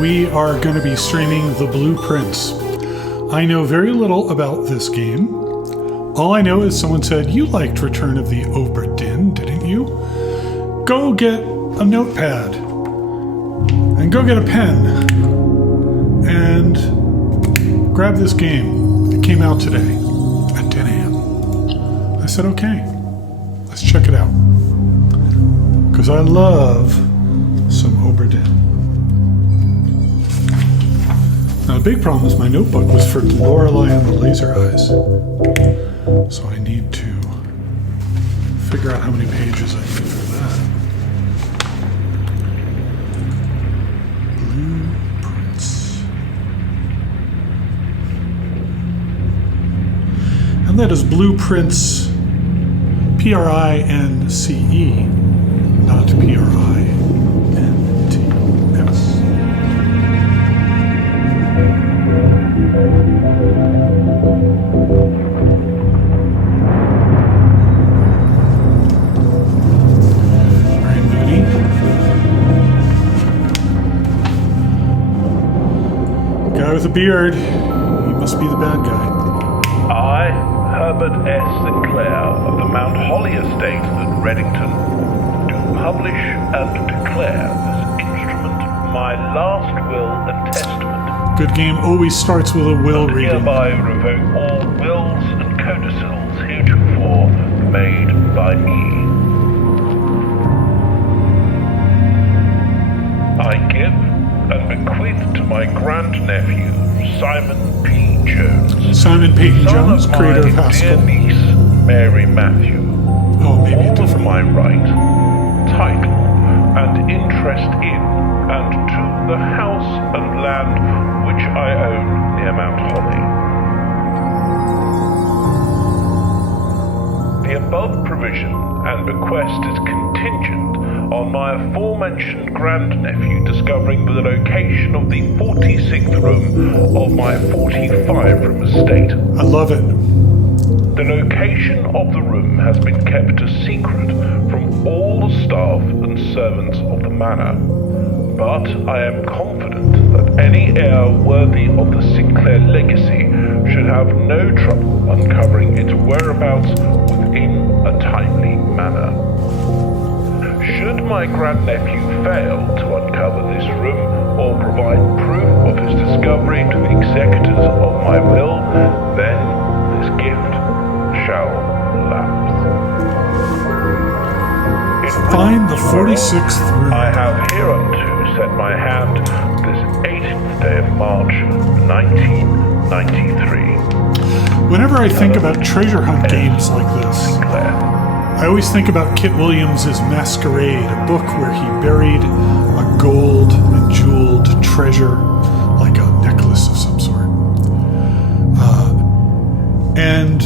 we are going to be streaming The Blue Prince. I know very little about this game. All I know is someone said, you liked Return of the Obra Dinn, didn't you? Go get a notepad and go get a pen and grab this game. It came out today at 10 a.m. I said, okay, let's check it out. Because I love some Obra Dinn. Now, the big problem is my notebook was for Lorelei and the Laser Eyes. So I need to figure out how many pages I need for that. Blue Prince. And that is Blue Prince, P-R-I-N-C-E, not P-R-I-N-T-S. Very moody. Guy with a beard. He must be the bad guy. I, Herbert S. Sinclair of the Mount Holly Estate at Reddington, do publish and declare this instrument my last will and testament. Good game always starts with a will reading. Hereby revoke all wills and codicils heretofore made by me. I give and bequeath to my grandnephew, Simon P. Jones, Simon Peyton son Jones, of creator of my Haskell. dear niece, Mary Matthew, Oh, maybe a all of different my one. right, title, and interest in, and to the house and land which I own near Mount Holly. The above provision and bequest is contingent on my aforementioned grandnephew discovering the location of the 46th room of my 45-room estate. I love it. The location of the room has been kept a secret from all the staff and servants of the manor, but I am confident that any heir worthy of the Sinclair legacy should have no trouble uncovering its whereabouts within a timely manner. Should my grandnephew fail to uncover this room or provide proof of his discovery to the executors of my will, then this gift shall lapse. Find the 46th room. I have hereunto set my hand this 18th day of March, 1993. Whenever I think about treasure hunt games like this, Sinclair. I always think about Kit Williams' Masquerade, a book where he buried a gold and jeweled treasure, like a necklace of some sort. And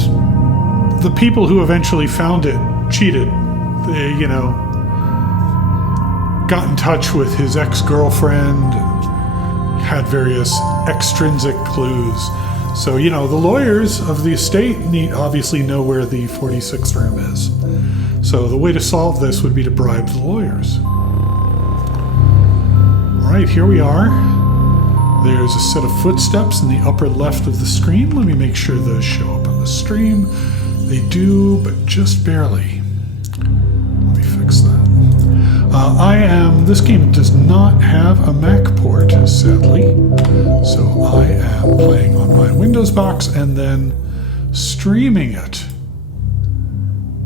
the people who eventually found it cheated. They, got in touch with his ex-girlfriend, had various extrinsic clues. So, the lawyers of the estate obviously know where the 46th room is. So the way to solve this would be to bribe the lawyers. All right, here we are. There's a set of footsteps in the upper left of the screen. Let me make sure those show up on the stream. They do, but just barely. Let me fix that. This game does not have a Mac port, sadly. So I am playing on my Windows box and then streaming it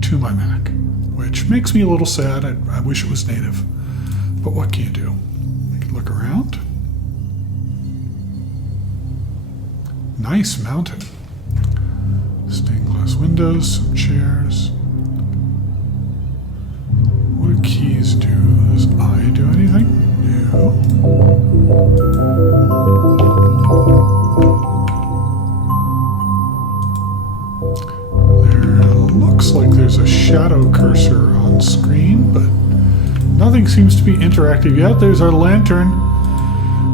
to my Mac, which makes me a little sad. I wish it was native. But what can you do? We can look around. Nice mountain. Stained glass windows, some chairs. What do keys do? Does I do anything? No. There looks like there's a shadow cursor on screen, but nothing seems to be interactive yet. There's our lantern.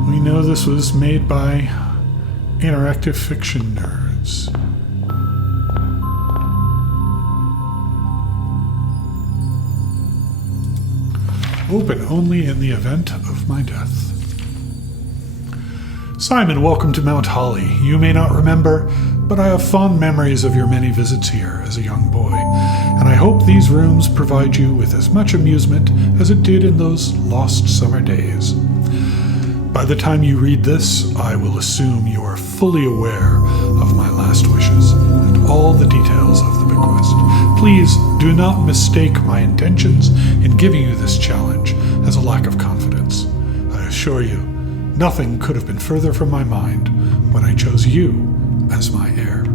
We know this was made by interactive fiction nerds. Open only in the event of my death. Simon, welcome to Mount Holly. You may not remember, but I have fond memories of your many visits here as a young boy, and I hope these rooms provide you with as much amusement as it did in those lost summer days. By the time you read this, I will assume you are fully aware of my last wishes and all the details of the bequest. Please do not mistake my intentions in giving you this challenge as a lack of confidence. I assure you, nothing could have been further from my mind when I chose you as my heir.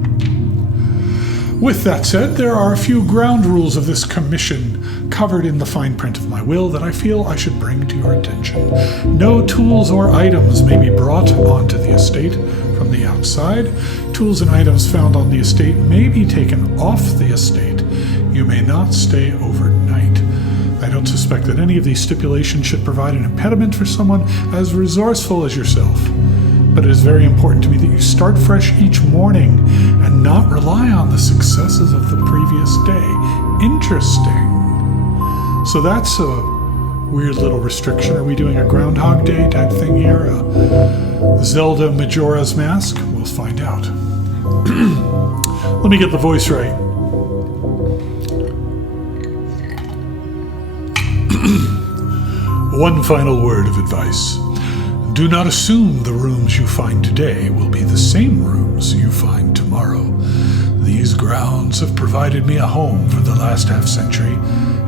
With that said, there are a few ground rules of this commission covered in the fine print of my will that I feel I should bring to your attention. No tools or items may be brought onto the estate from the outside. Tools and items found on the estate may be taken off the estate. You may not stay overnight. I don't suspect that any of these stipulations should provide an impediment for someone as resourceful as yourself. But it is very important to me that you start fresh each morning and not rely on the successes of the previous day. Interesting. So that's a weird little restriction. Are we doing a Groundhog Day type thing here? Zelda Majora's Mask? We'll find out. Let me get the voice right. One final word of advice. Do not assume the rooms you find today will be the same rooms you find tomorrow. These grounds have provided me a home for the last half-century,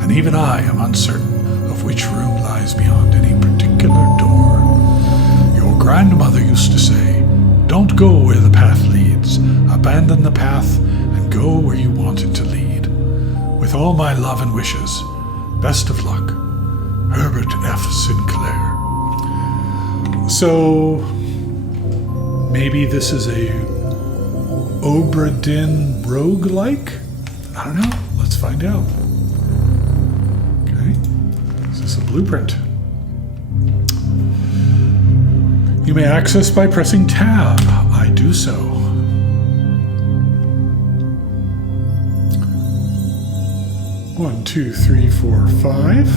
and even I am uncertain of which room lies beyond any particular door. Your grandmother used to say, "Don't go where the path leads. Abandon the path and go where you want it to lead." With all my love and wishes, best of luck. Herbert F. Sinclair. So, maybe this is a Obra Dinn roguelike? I don't know. Let's find out. Okay. Is this a blueprint? You may access by pressing tab. I do so. One, two, three, four, 5.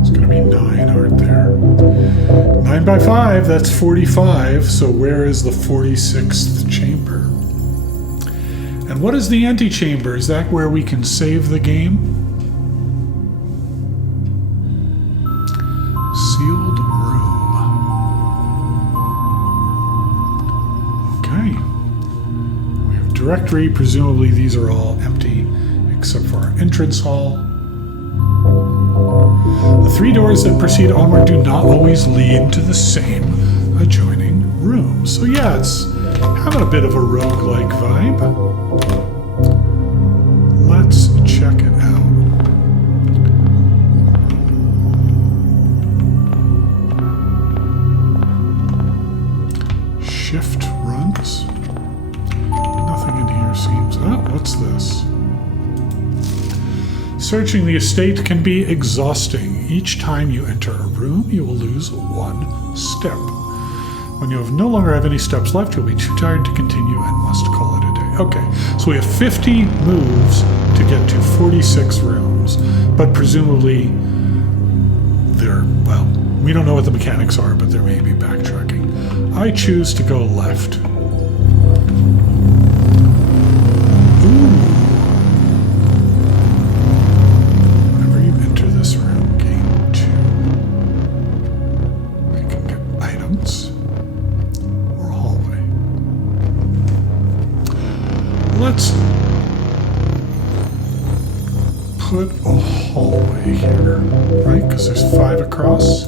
It's going to be 9, aren't there? 9 by 5, that's 45. So where is the 46th chamber? And what is the antechamber? Is that where we can save the game? Sealed room. Okay. We have directory. Presumably these are all empty except for our entrance hall. The 3 doors that proceed onward do not always lead to the same adjoining room. So yeah, it's having a bit of a roguelike vibe. Let's check it out. Shift runs. Nothing in here seems... Oh, what's this? Searching the estate can be exhausting. Each time you enter a room, you will lose 1 step. When you no longer have any steps left, you'll be too tired to continue and must call it a day. Okay, so we have 50 moves to get to 46 rooms, but presumably well, we don't know what the mechanics are, but there may be backtracking. I choose to go left. Let's put a hallway here, right? Because there's 5 across.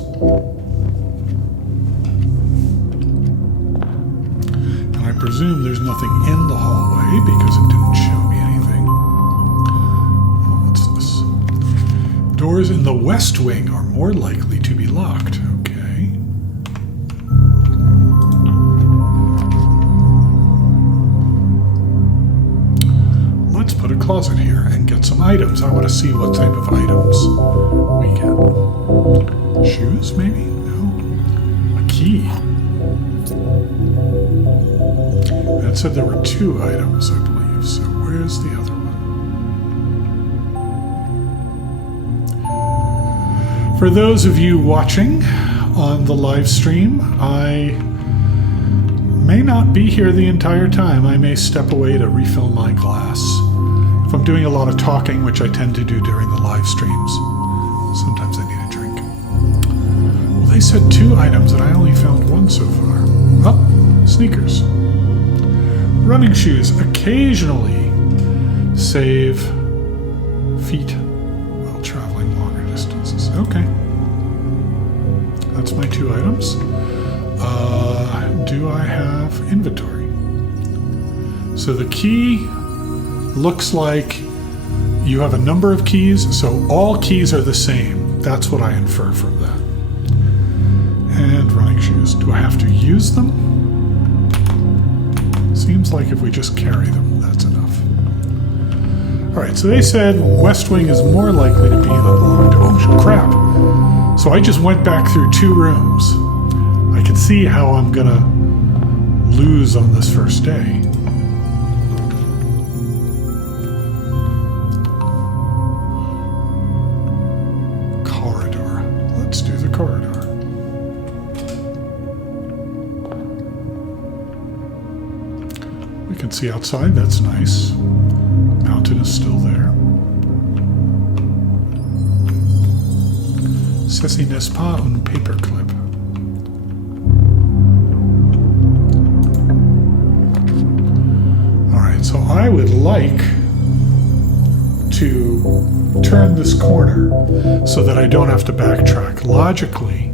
And I presume there's nothing in the hallway because it didn't show me anything. Oh, what's this? Doors in the west wing are more likely to be locked. Okay. Let's put a closet here and get some items. I want to see what type of items we get. Shoes, maybe? No. A key. That said there were 2 items, I believe. So where's the other one? For those of you watching on the live stream, I may not be here the entire time. I may step away to refill my glass. If I'm doing a lot of talking, which I tend to do during the live streams, sometimes I need a drink. Well, they said 2 items, and I only found 1 so far. Oh, sneakers. Running shoes occasionally save feet while traveling longer distances. Okay. That's my 2 items. Do I have inventory? So the key looks like you have a number of keys, so all keys are the same. That's what I infer from that. And running shoes. Do I have to use them? Seems like if we just carry them, that's enough. Alright, so they said West Wing is more likely to be unlocked. Oh, crap. So I just went back through 2 rooms. I can see how I'm gonna lose on this first day. Corridor. Let's do the corridor. We can see outside, that's nice. Mountain is still there. Ceci n'est pas un paperclip. Alright, so I would like to turn this corner so that I don't have to backtrack. Logically,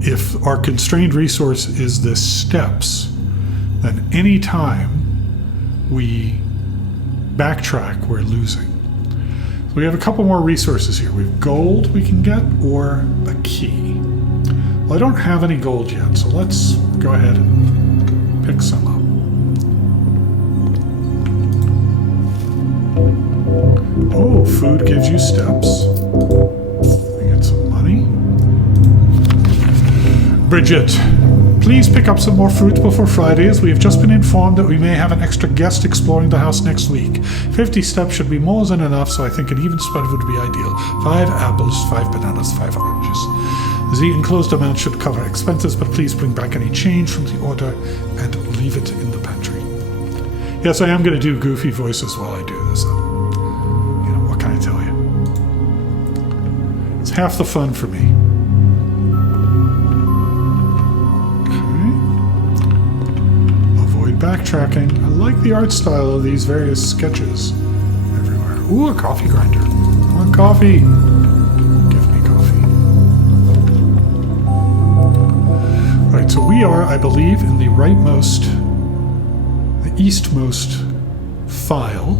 if our constrained resource is this steps, then any time we backtrack, we're losing. So we have a couple more resources here. We have gold we can get, or a key. Well, I don't have any gold yet, so let's go ahead and pick some up. Oh, food gives you steps. We get some money. Bridget, please pick up some more fruit before Friday, as we have just been informed that we may have an extra guest exploring the house next week. 50 steps should be more than enough, so I think an even spread would be ideal. 5 apples, 5 bananas, 5 oranges. The enclosed amount should cover expenses, but please bring back any change from the order and leave it in the pantry. Yes, I am going to do goofy voices while I do this. You know, what can I tell you? It's half the fun for me. Backtracking. I like the art style of these various sketches everywhere. Ooh, a coffee grinder. I want coffee. Give me coffee. Right, so we are, I believe, in the rightmost, the eastmost file.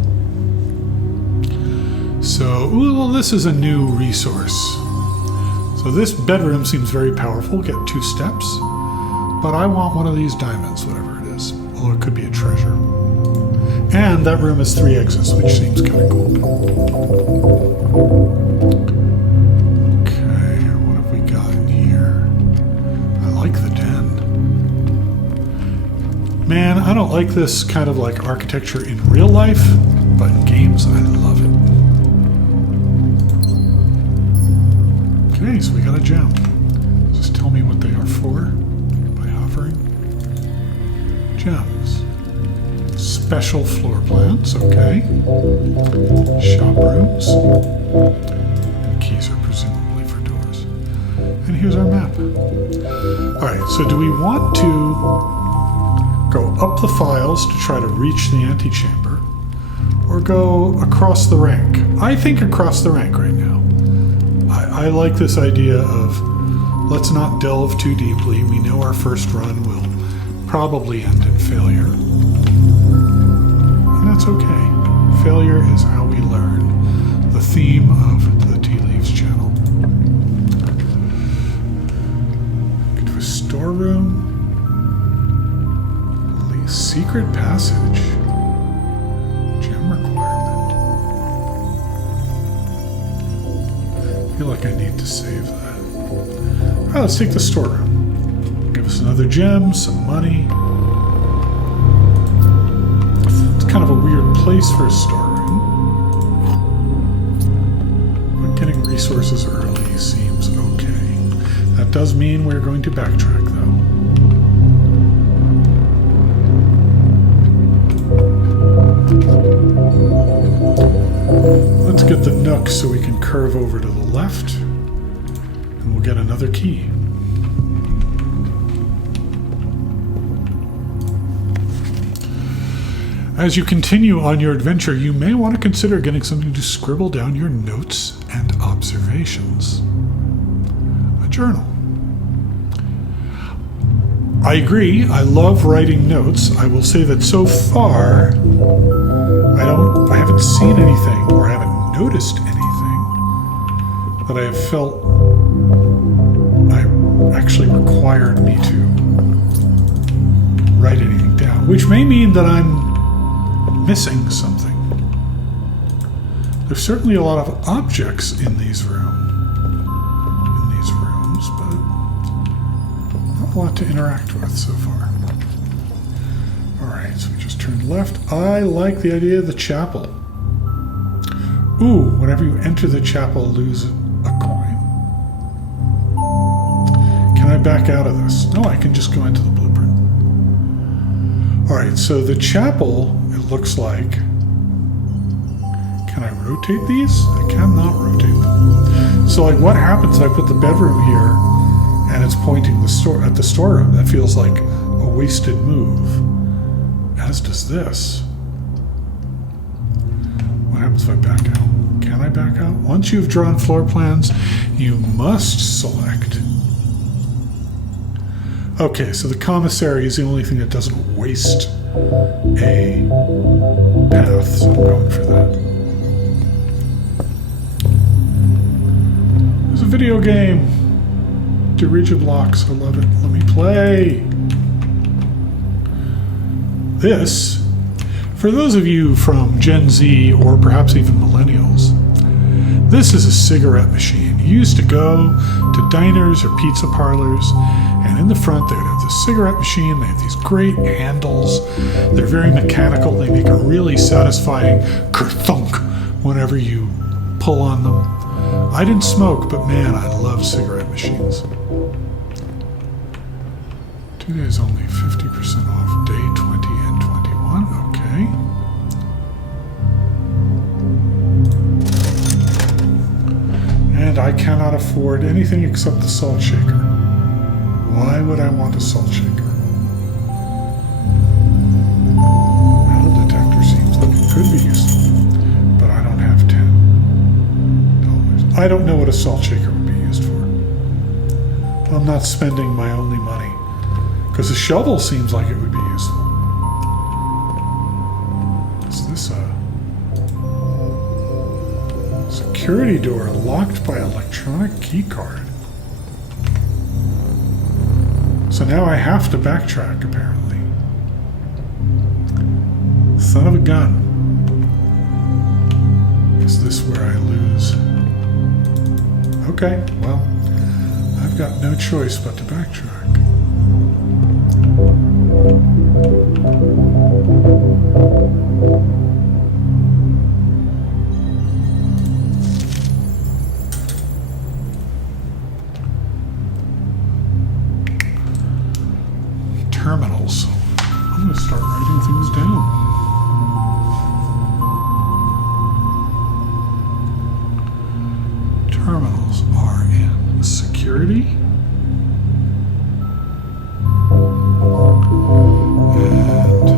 So, ooh, well, this is a new resource. So this bedroom seems very powerful. Get 2 steps. But I want one of these diamonds, whatever it is. Or it could be a treasure. And that room has 3 exits, which seems kind of cool. Okay, what have we got in here? I like the den. Man, I don't like this kind of like architecture in real life, but in games, I love it. Okay, so we got a gem. Just tell me what they are for by hovering. Gems. Special floor plans, okay. Shop rooms. And keys are presumably for doors. And here's our map. Alright, so do we want to go up the files to try to reach the antechamber, or go across the rank? I think across the rank right now. I like this idea of let's not delve too deeply. We know our first run will probably end in failure. And that's okay. Failure is how we learn. The theme of the Tea Leaves channel. Go to a storeroom. Secret passage. Gem requirement. I feel like I need to save that. Alright, let's take the storeroom. Give us another gem, some money. It's kind of a weird place for a storeroom. But getting resources early seems okay. That does mean we're going to backtrack, though. at the nook so we can curve over to the left, and we'll get another key. As you continue on your adventure, you may want to consider getting something to scribble down your notes and observations. A journal. I agree, I love writing notes. I will say that so far, I haven't seen anything or I haven't noticed anything that I have felt actually required me to write anything down, which may mean that I'm missing something. There's certainly a lot of objects in these rooms, but not a lot to interact with so far. Alright, so we just turned left. I like the idea of the chapel. Ooh, whenever you enter the chapel, lose a coin. Can I back out of this? No, I can just go into the blueprint. Alright, so the chapel, it looks like... Can I rotate these? I cannot rotate them. So like what happens if I put the bedroom here and it's pointing at the storeroom? That feels like a wasted move. As does this. What happens if I back out? Can I back out? Once you've drawn floor plans, you must select. Okay, so the commissary is the only thing that doesn't waste a path, so I'm going for that. There's a video game. Dirigiblocks, I love it. Let me play. This, for those of you from Gen Z or perhaps even millennials, this is a cigarette machine. You used to go to diners or pizza parlors, and in the front they would have this cigarette machine. They have these great handles. They're very mechanical. They make a really satisfying kerthunk whenever you pull on them. I didn't smoke, but man, I love cigarette machines. 2 days only, 50% off, day 20 and 21, okay. And I cannot afford anything except the salt shaker. Why would I want a salt shaker? Metal detector seems like it could be useful, but I don't have $10. I don't know what a salt shaker would be used for. I'm not spending my only money, because a shovel seems like it would be useful. Is this a security door locked by electronic key card? So now I have to backtrack, apparently. Son of a gun. Is this where I lose? Okay, well, I've got no choice but to backtrack. Terminals. I'm going to start writing things down. Terminals are in security and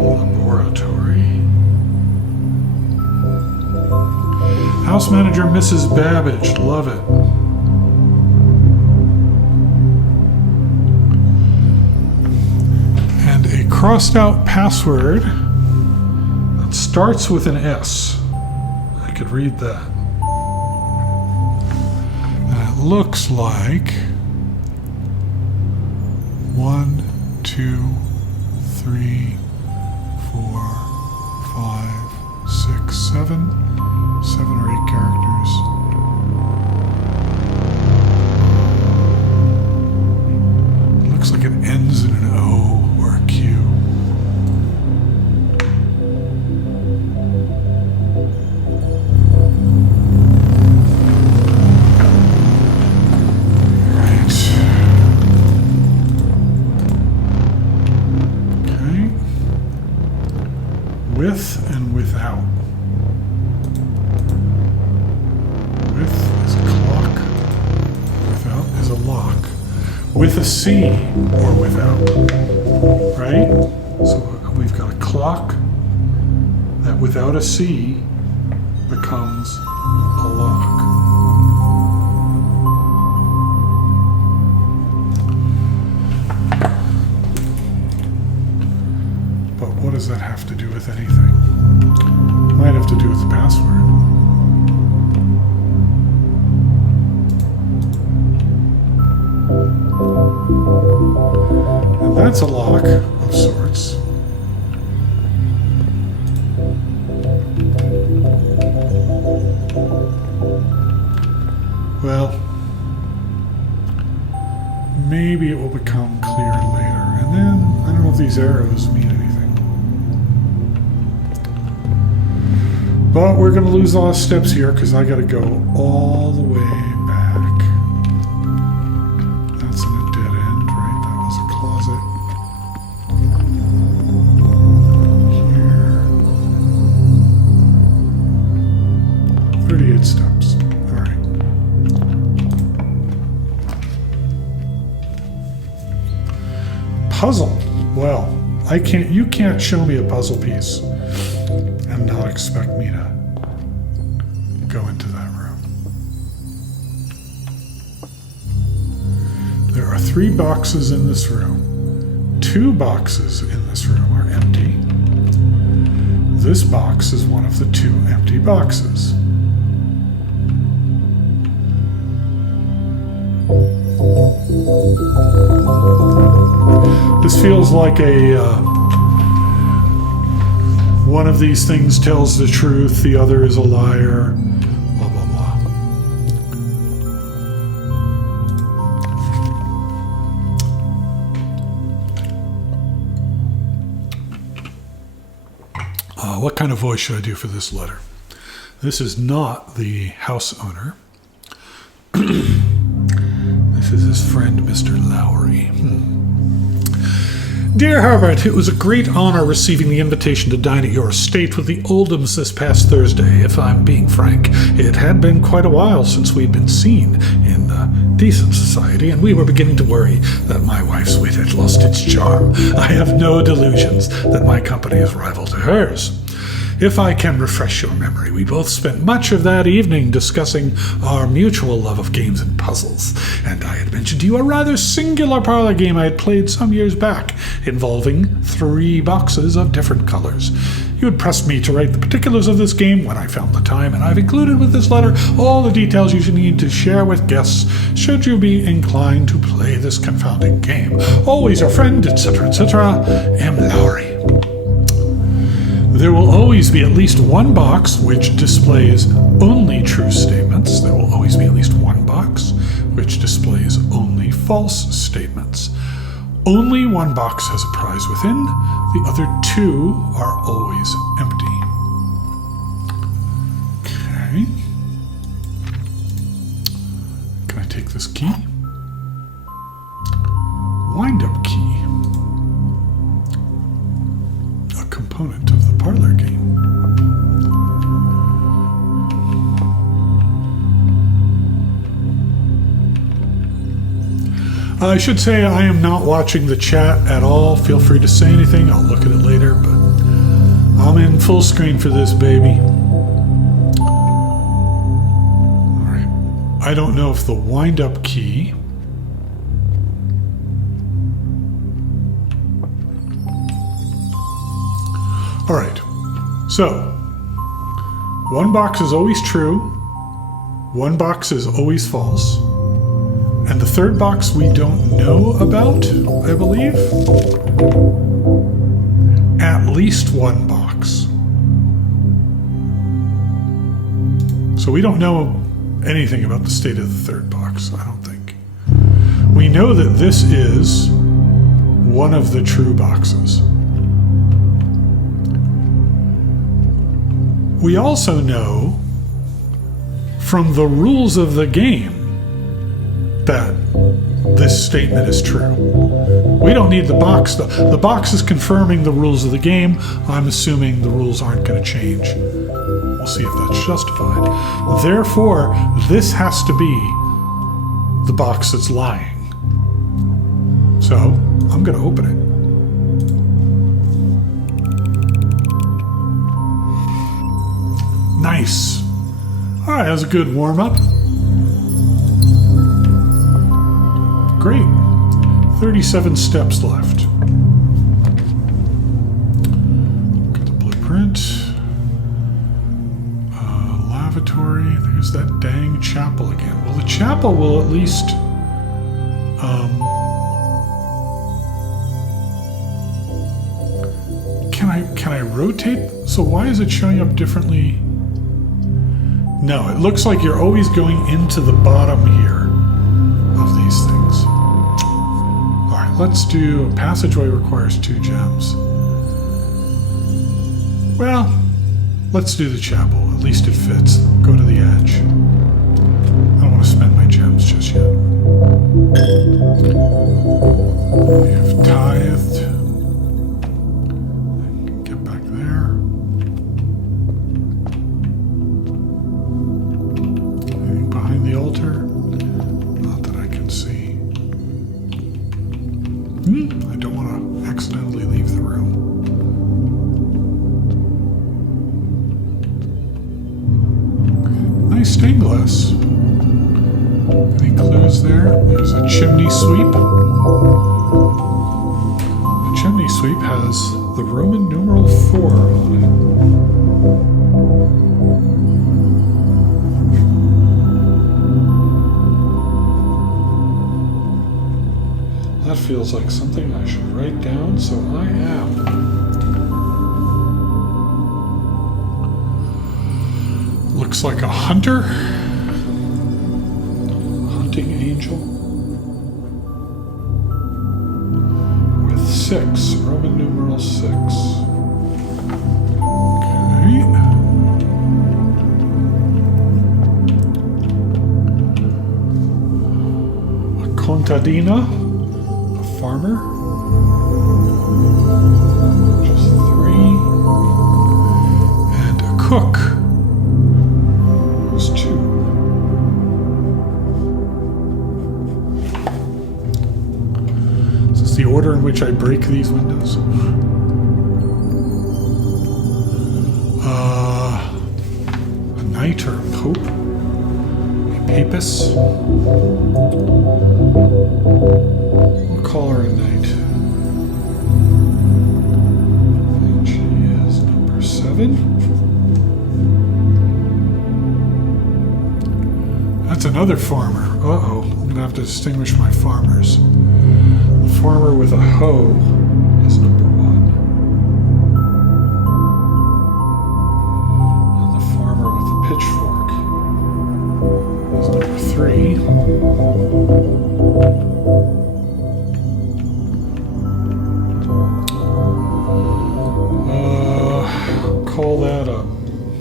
laboratory. House manager Mrs. Babbage, love it. Crossed out password that starts with an S. I could read that. And it looks like 1, 2, 3, 4, 5, 6, 7 or 8 characters. It looks like it ends in an O or a Q. With and without. is a lock. With a C or without. Right? So we've got a clock that without a C becomes a lock. But what does that have to do with anything? Might have to do with the password. And that's a lock of sorts. Well, maybe it will become clear later. And then, I don't know if these arrows mean anything. But we're going to lose a lot of steps here because I got to go all the way back. That's in a dead end, right? That was a closet. Here. 38 steps. All right. Puzzle. Well, you can't show me a puzzle piece and not expect me to go into that room. There are 3 boxes in this room. 2 boxes in this room are empty. This box is one of the 2 empty boxes. This feels like one of these things tells the truth, the other is a liar, blah, blah, blah. What kind of voice should I do for this letter? This is not the house owner. This is his friend, Mr. Lowry. Dear Herbert, it was a great honor receiving the invitation to dine at your estate with the Oldhams this past Thursday. If I'm being frank, it had been quite a while since we'd been seen in decent society, and we were beginning to worry that my wife's wit had lost its charm. I have no delusions that my company is rival to hers. If I can refresh your memory, we both spent much of that evening discussing our mutual love of games and puzzles, and I had mentioned to you a rather singular parlor game I had played some years back, involving 3 boxes of different colors. You had pressed me to write the particulars of this game when I found the time, and I've included with this letter all the details you should need to share with guests should you be inclined to play this confounding game. Always your friend, etc., etc., M. Lowry. There will always be at least 1 box which displays only true statements. There will always be at least 1 box which displays only false statements. Only 1 box has a prize within. The other 2 are always empty. Okay. Can I take this key? Wind-up key. A component of the parlor game. I should say I am not watching the chat at all. Feel free to say anything. I'll look at it later, but I'm in full screen for this baby. All right. I don't know if the wind-up key... All right, so 1 box is always true, 1 box is always false, and the 3rd box we don't know about, I believe. At least 1 box. So we don't know anything about the state of the 3rd box, I don't think. We know that this is one of the true boxes. We also know from the rules of the game that this statement is true. We don't need the box. The box is confirming the rules of the game. I'm assuming the rules aren't going to change. We'll see if that's justified. Therefore, this has to be the box that's lying. So I'm going to open it. Nice. All right, that was a good warm-up. Great. 37 steps left. Look at the blueprint. Lavatory. There's that dang chapel again. Well, the chapel will at least... Can I rotate? So why is it showing up differently? No, it looks like you're always going into the bottom here of these things. All right, let's do a passageway requires 2 gems. Well, let's do the chapel. At least it fits. Go to the edge. I don't want to spend my gems just yet. We have tithed. Get back there. Anything behind the altar? Not that I can see. I don't want to accidentally leave the room. Nice stained glass. Any clues there? There's a chimney sweep. The chimney sweep has the Roman numeral 4 on it. That feels like something I should write down, so I am. Looks like a hunter. Hunting angel. With 6. Roman numeral 6. Okay. A contadina. A farmer. Just 3. And a cook. The order in which I break these windows. A knight or a pope? A papist? We'll call her a knight. And she is number 7. That's another farmer. Uh-oh, I'm going to have to distinguish my farmers. The farmer with a hoe is number 1. And the farmer with a pitchfork is number 3. Call that a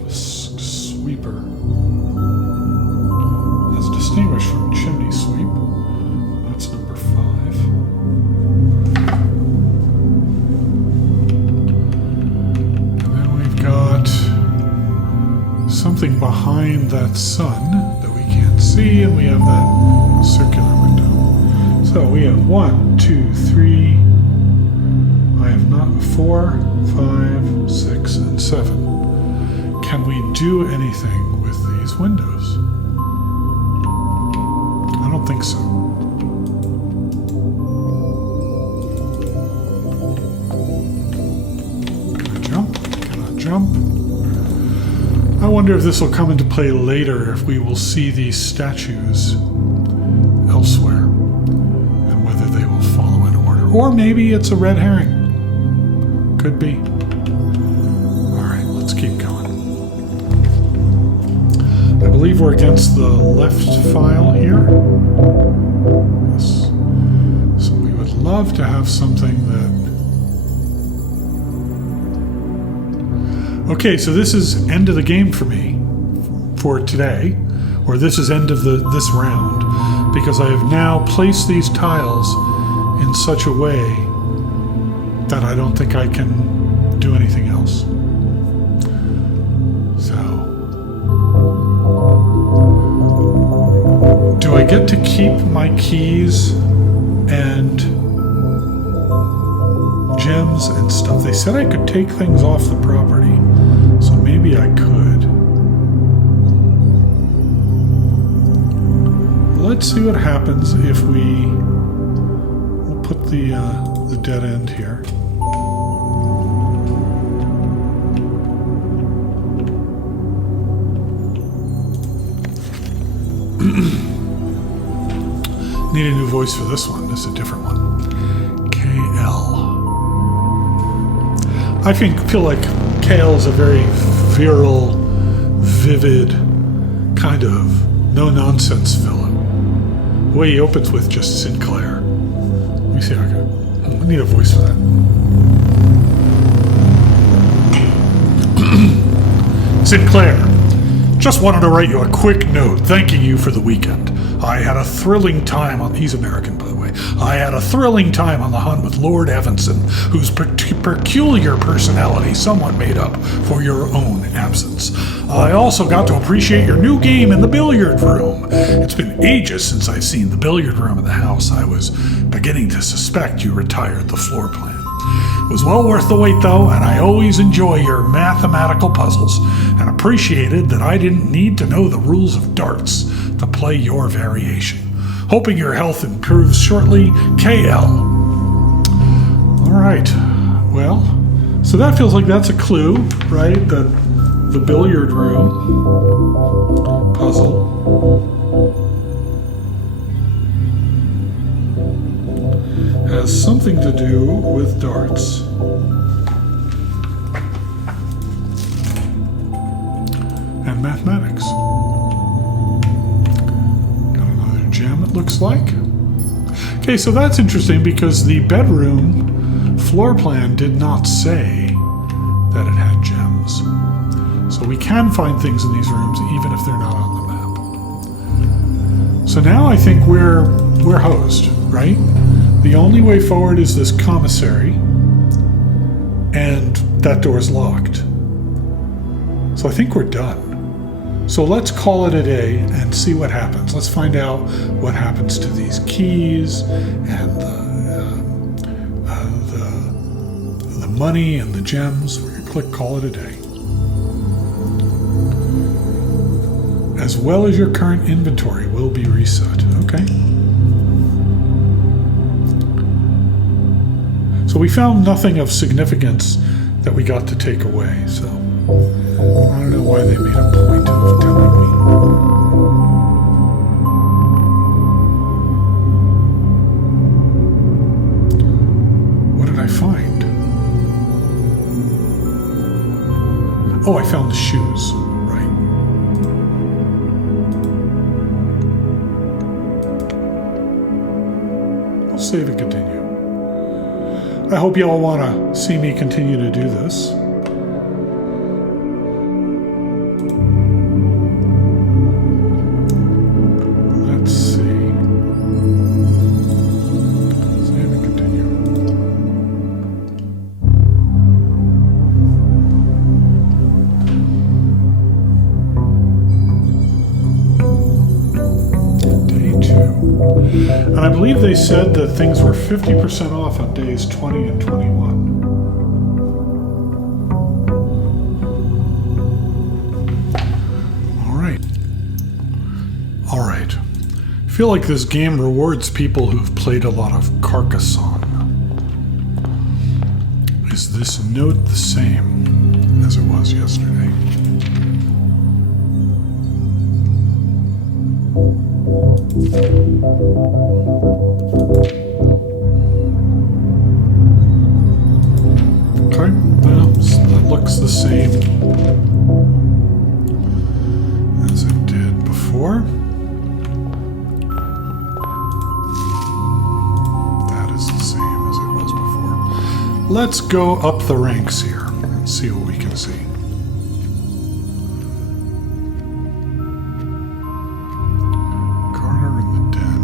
sweeper. That's distinguished from chimney sweep. That's number 5. Something behind that sun that we can't see, and we have that circular window. So we have 1, 2, 3. I have not 4, 5, 6, and 7. Can we do anything with these windows? I don't think so. Can I jump? Cannot jump. I wonder if this will come into play later, if we will see these statues elsewhere, and whether they will follow in order. Or maybe it's a red herring. Could be. Alright, let's keep going. I believe we're against the left file here. Yes. So we would love to have something that... Okay, so this is end of the game for me for today, or this is end of this round, because I have now placed these tiles in such a way that I don't think I can do anything else. So, do I get get to keep my keys and gems and stuff. They said I could take things off the property, so maybe I could. Let's see what happens if we'll put the dead end here. Need a new voice for this one. This is a different one. KL. I feel like KL is a very virile, vivid, kind of no-nonsense villain. The way he opens with just Sinclair. Let me see how I need a voice for that. Sinclair, just wanted to write you a quick note thanking you for the weekend. I had a thrilling time on... He's American, by the way. I had a thrilling time on the hunt with Lord Evanson, whose peculiar personality somewhat made up for your own absence. I also got to appreciate your new game in the billiard room. It's been ages since I've seen the billiard room in the house. I was beginning to suspect you retired the floor plan. It was well worth the wait, though, and I always enjoy your mathematical puzzles and appreciated that I didn't need to know the rules of darts to play your variation. Hoping your health improves shortly, KL. All right. Well, so that feels like that's a clue, right? The billiard room puzzle. Has something to do with darts. And mathematics. Got another gem, it looks like. Okay, so that's interesting because the bedroom floor plan did not say that it had gems. So we can find things in these rooms even if they're not on the map. So now I think we're hosed, right? The only way forward is this commissary, and that door's locked. So I think we're done. So let's call it a day and see what happens. Let's find out what happens to these keys and the money and the gems. We're gonna click call it a day. As well as your current inventory will be reset. Okay. So we found nothing of significance that we got to take away, so I don't know why they made a point of telling me. What did I find? Oh, I found the shoes, right. I'll save and continue. I hope you all want to see me continue to do this. Let's see. Save and continue. Day 2. And I believe they said that things were 50% off on days 20 and 21. All right. I feel like this game rewards people who've played a lot of Carcassonne. Is this note the same as it was yesterday? Okay, well, that looks the same as it did before. That is the same as it was before. Let's go up the ranks here and see what we can see. Carter in the den.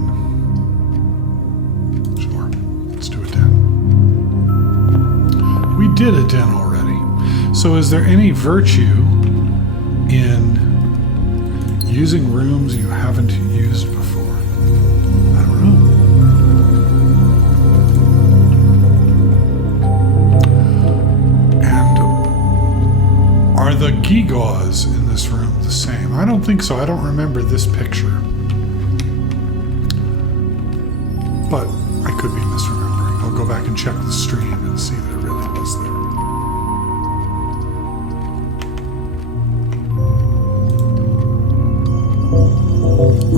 Sure, let's do a den. We did a den already. So is there any virtue in using rooms you haven't used before? Are the gewgaws in this room the same? I don't think so. I don't remember this picture. But I could be misremembering. I'll go back and check the stream and see that it really was there.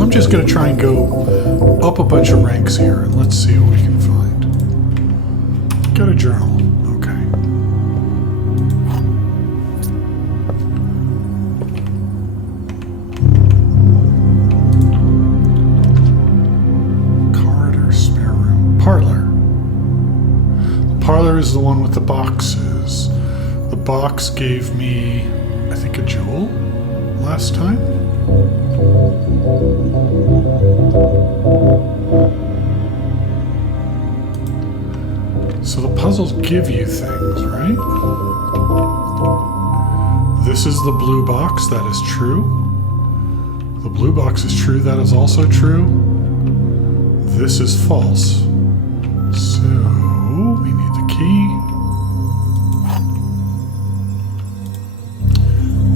I'm just going to try and go up a bunch of ranks here and let's see what we can find. Got a journal. Is the one with the boxes. The box gave me, I think, a jewel last time. So the puzzles give you things, right? This is the blue box. That is true. The blue box is true. That is also true. This is false. So we need the key.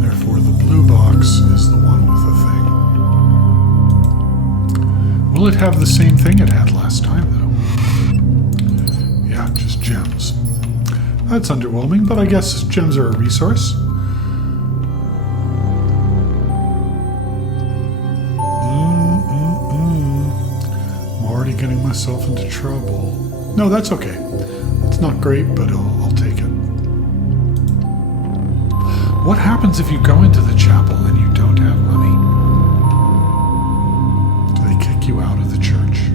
Therefore, the blue box is the one with the thing. Will it have the same thing it had last time, though? Yeah, just gems. That's underwhelming, but I guess gems are a resource. I'm already getting myself into trouble. No, that's okay. It's not great, but I'll take it. What happens if you go into the chapel and you don't have money? Do they kick you out of the church?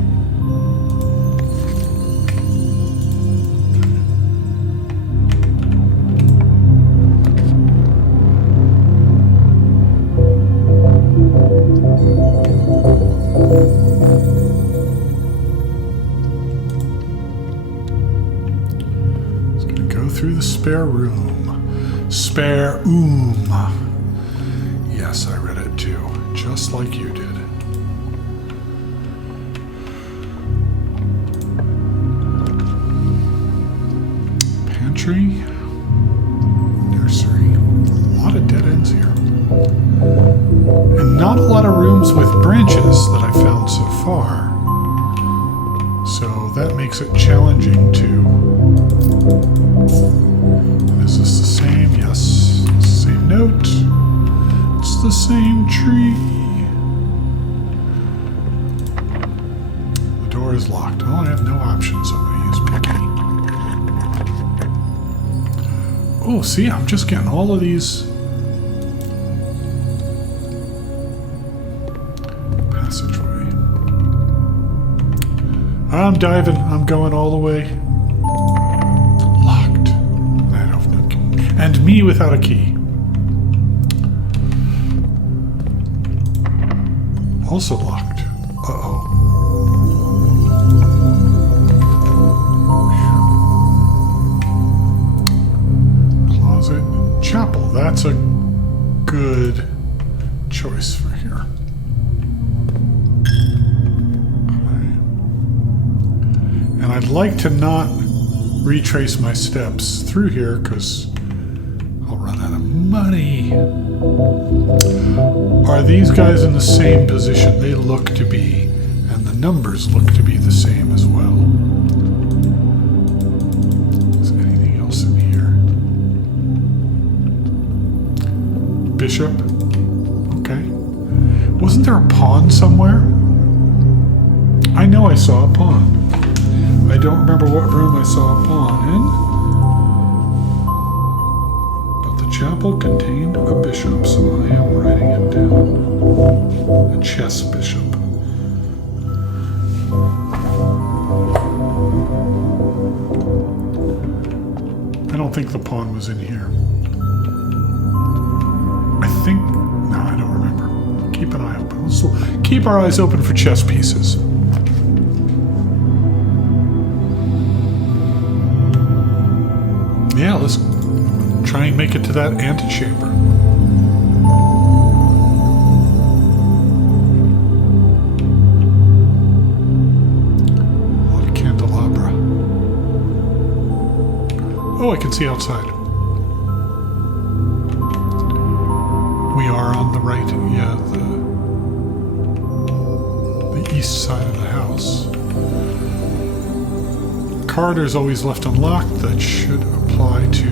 Through the spare room. Spare room. Yes, I read it too, just like you did. Pantry. Nursery. A lot of dead ends here. And not a lot of rooms with branches that I found so far. So that makes it challenging to... Is this the same? Yes. It's the same note. It's the same tree. The door is locked. Oh, I have no options. I'm going to use picky. Oh, see, I'm just getting all of these. Passageway. I'm diving. I'm going all the way. And me without a key. Also locked. Uh-oh. Closet. Chapel. That's a good choice for here. And I'd like to not retrace my steps through here because money. Are these guys in the same position? They look to be, and the numbers look to be the same as well. Is there anything else in here? Bishop. Okay. Wasn't there a pawn somewhere? I know I saw a pawn. I don't remember what room I saw a pawn in. Chapel contained a bishop, so I am writing it down. A chess bishop. I don't think the pawn was in here. I think... No, I don't remember. Keep an eye open. Let's keep our eyes open for chess pieces. Yeah, let's try and make it to that antechamber. A lot of candelabra. Oh, I can see outside. are on the right, yeah, the east side of the house. Corridor is always left unlocked. That should apply to...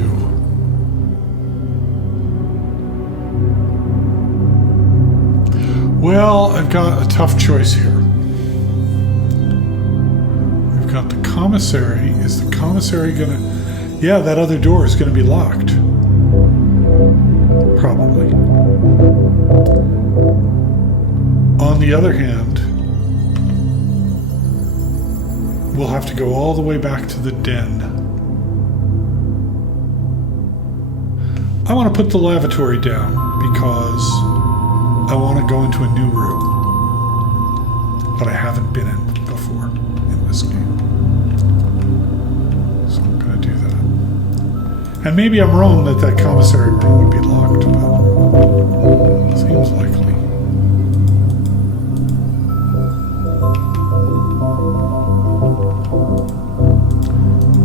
Well, I've got a tough choice here. We've got the commissary. Is the commissary gonna... Yeah, that other door is gonna be locked. Probably. On the other hand, we'll have to go all the way back to the den. I want to put the lavatory down because I want to go into a new room that I haven't been in before in this game. So I'm going to do that. And maybe I'm wrong that that commissary room would be locked, but it seems likely.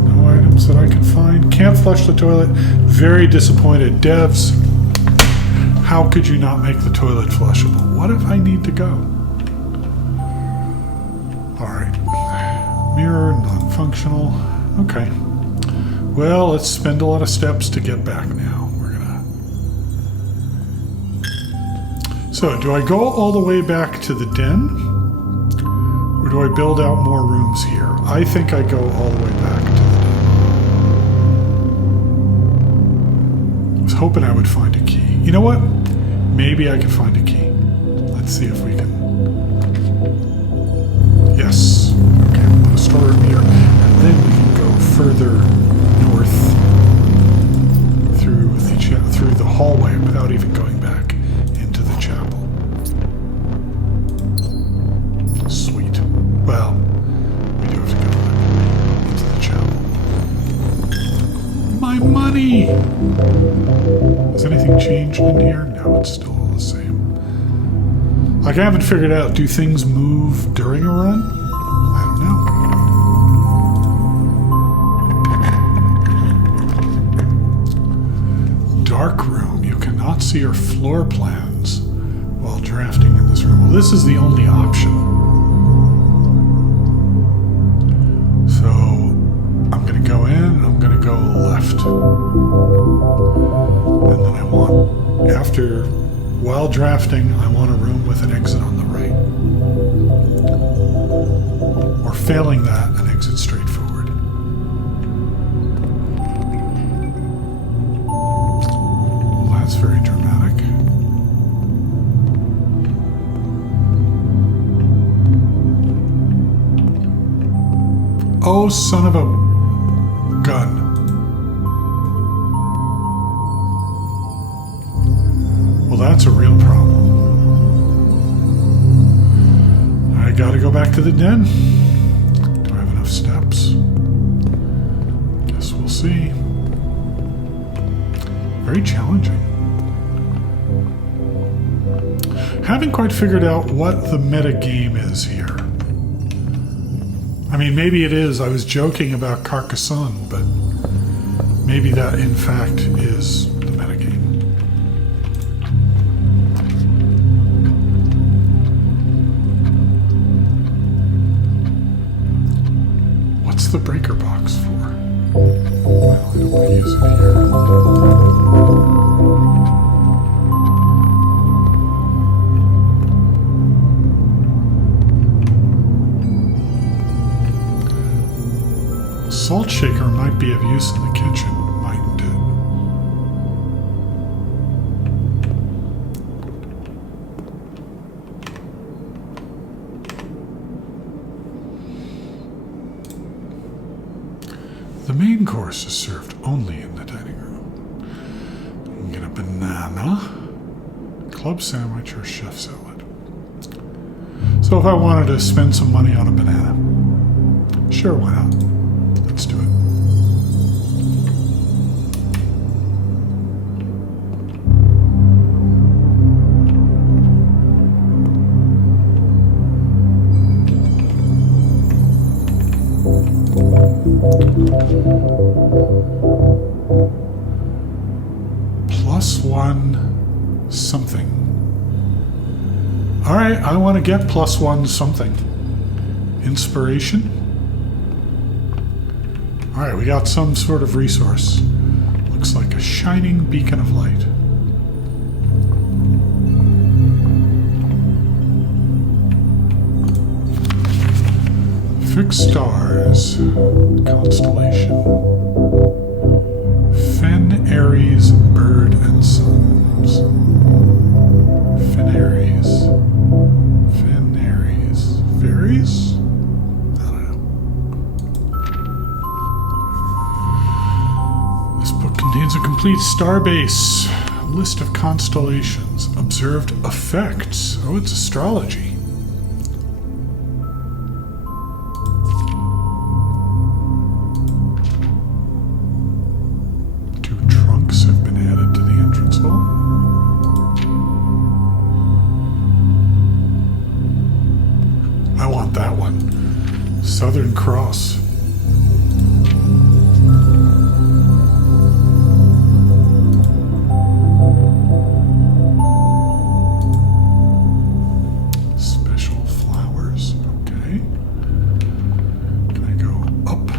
No items that I can find. Can't flush the toilet. Very disappointed. Devs, how could you not make the toilet flushable? What if I need to go? Alright. Mirror, non-functional. Okay. Well, let's spend a lot of steps to get back now. We're gonna... So, do I go all the way back to the den? Or do I build out more rooms here? I think I go all the way back to the den. I was hoping I would find a key. You know what? Maybe I can find a key. Let's see if we can... Yes. Okay, I'm gonna store it here. And then we can go further north through the hallway without even going back into the chapel. Sweet. Well, we do have to go back into the chapel. My money! Has anything changed in here? No, it's still all the same. Like, I haven't figured out, do things move during a run? I don't know. Dark room. You cannot see your floor plans while drafting in this room. Well, this is the only option. So, I'm going to go in, I'm going to go left. And then I want, while drafting, I want a room with an exit on the right. Or failing that, an exit straight forward. Well, that's very dramatic. Oh, son of a gun. Well, that's a real problem. I gotta go back to the den. Do I have enough steps? Guess we'll see. Very challenging. Haven't quite figured out what the meta game is here. I mean, maybe it is. I was joking about Carcassonne, but maybe that, in fact, is the metagame. What's the breaker box for? Well, I don't want to use it here. Salt shaker might be of use in the kitchen, mightn't it? The main course is served only in the dining room. You can get a banana, club sandwich, or chef salad. So if I wanted to spend some money on a banana, sure, why not? Let's do it. +1 something. All right, I want to get +1 something. Inspiration. All right, we got some sort of resource. Looks like a shining beacon of light. Fixed stars. Constellation. Fen, Aries, Bird, and Suns. Fen, Aries. Fen, Aries. Fairies? I don't know. This book contains a complete starbase. List of constellations. Observed effects. Oh, it's astrology. Southern Cross. Special flowers. Okay. Can I go up?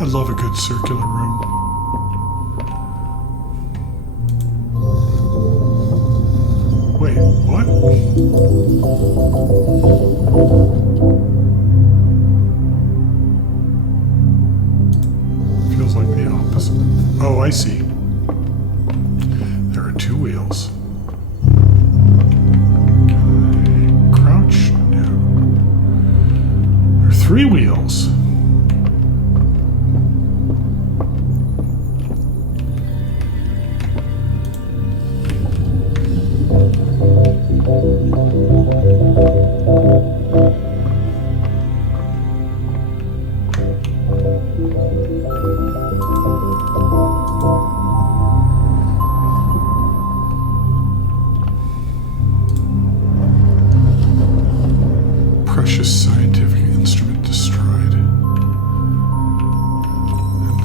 I love a good circular room. Wait, what? Feels like the opposite. Oh, I see. There are 2 wheels. Can I crouch? No. There are 3 wheels. Precious scientific instrument destroyed. And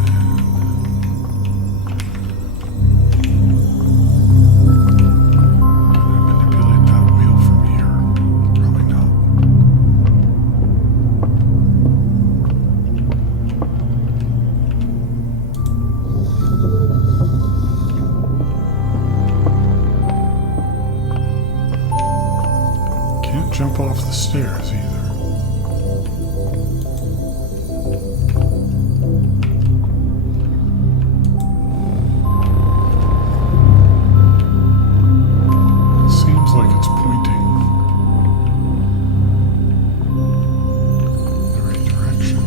then... Can I manipulate that wheel from here? Probably not. Can't jump off the stairs either. Seems like it's pointing the right direction.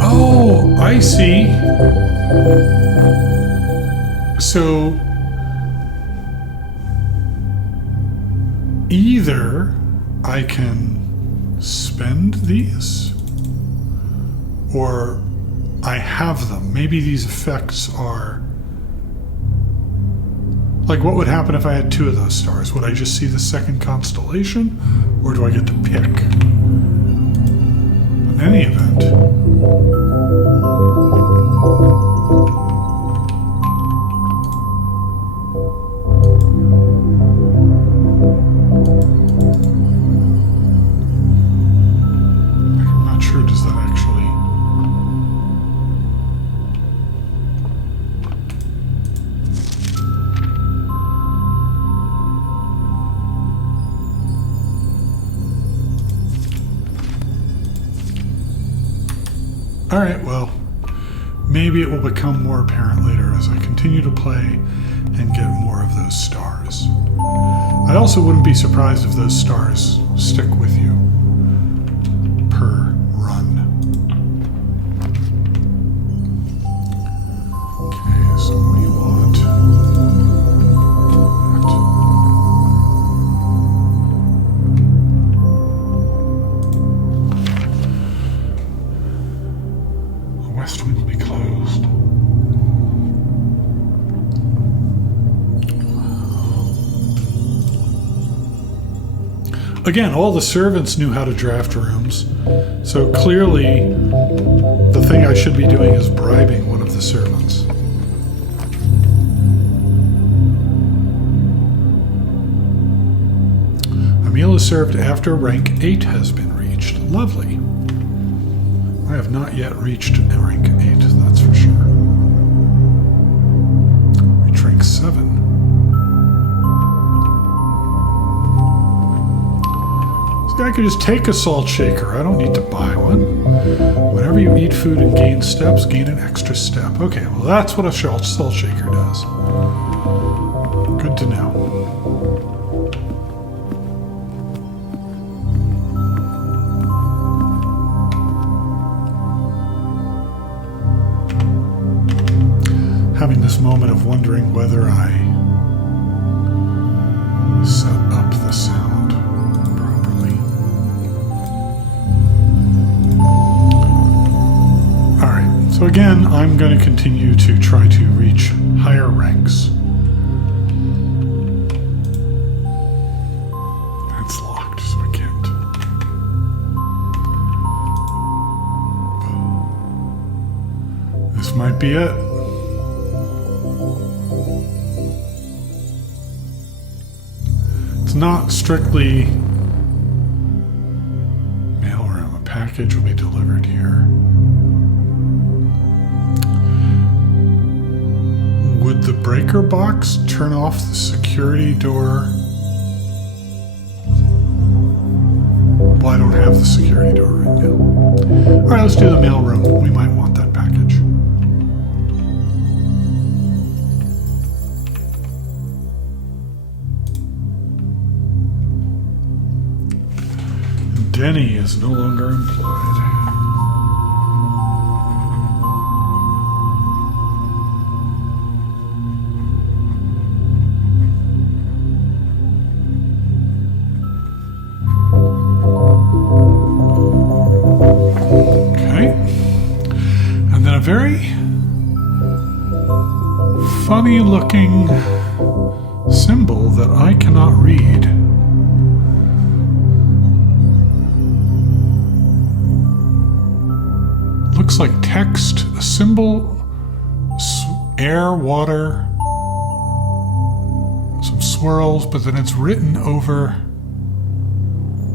Oh, I see. So either I can spend these or I have them. Maybe these effects are like, what would happen if I had 2 of those stars? Would I just see the second constellation, or do I get to pick? In any event, I'm not sure, does that actually... All right, well, maybe it will become more apparent later as I continue to play and get more of those stars. I also wouldn't be surprised if those stars stick with you per run. Okay, so what do you want? The west wing will be closed. Again, all the servants knew how to draft rooms, so clearly the thing I should be doing is bribing one of the servants. A meal is served after rank 8 has been reached. Lovely. I have not yet reached rank 8, that's for sure. Reach rank 7. I could just take a salt shaker. I don't need to buy one. Whenever you eat food and gain steps, gain an extra step. Okay, well that's what a salt shaker does. Good to know. Having this moment of wondering whether I set up the sound. So again, I'm going to continue to try to reach higher ranks. That's locked, so I can't. This might be it. It's not strictly mailroom. A package will be delivered here. Would the breaker box turn off the security door? Well, I don't have the security door right now. All right, let's do the mailroom. We might want that package. Denny is no longer employed. Very funny looking symbol that I cannot read. Looks like text, a symbol, air, water, some swirls, but then it's written over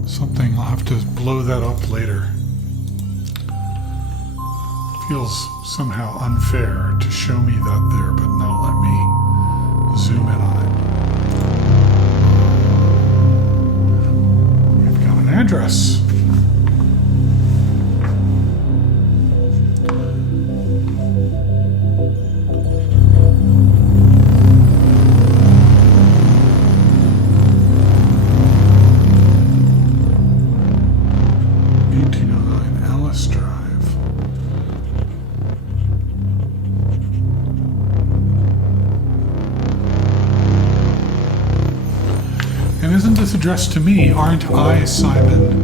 something. I'll have to blow that up later. Feels somehow unfair to show me that there, but not let me zoom in on it. We've got an address. And isn't this addressed to me? Aren't I Simon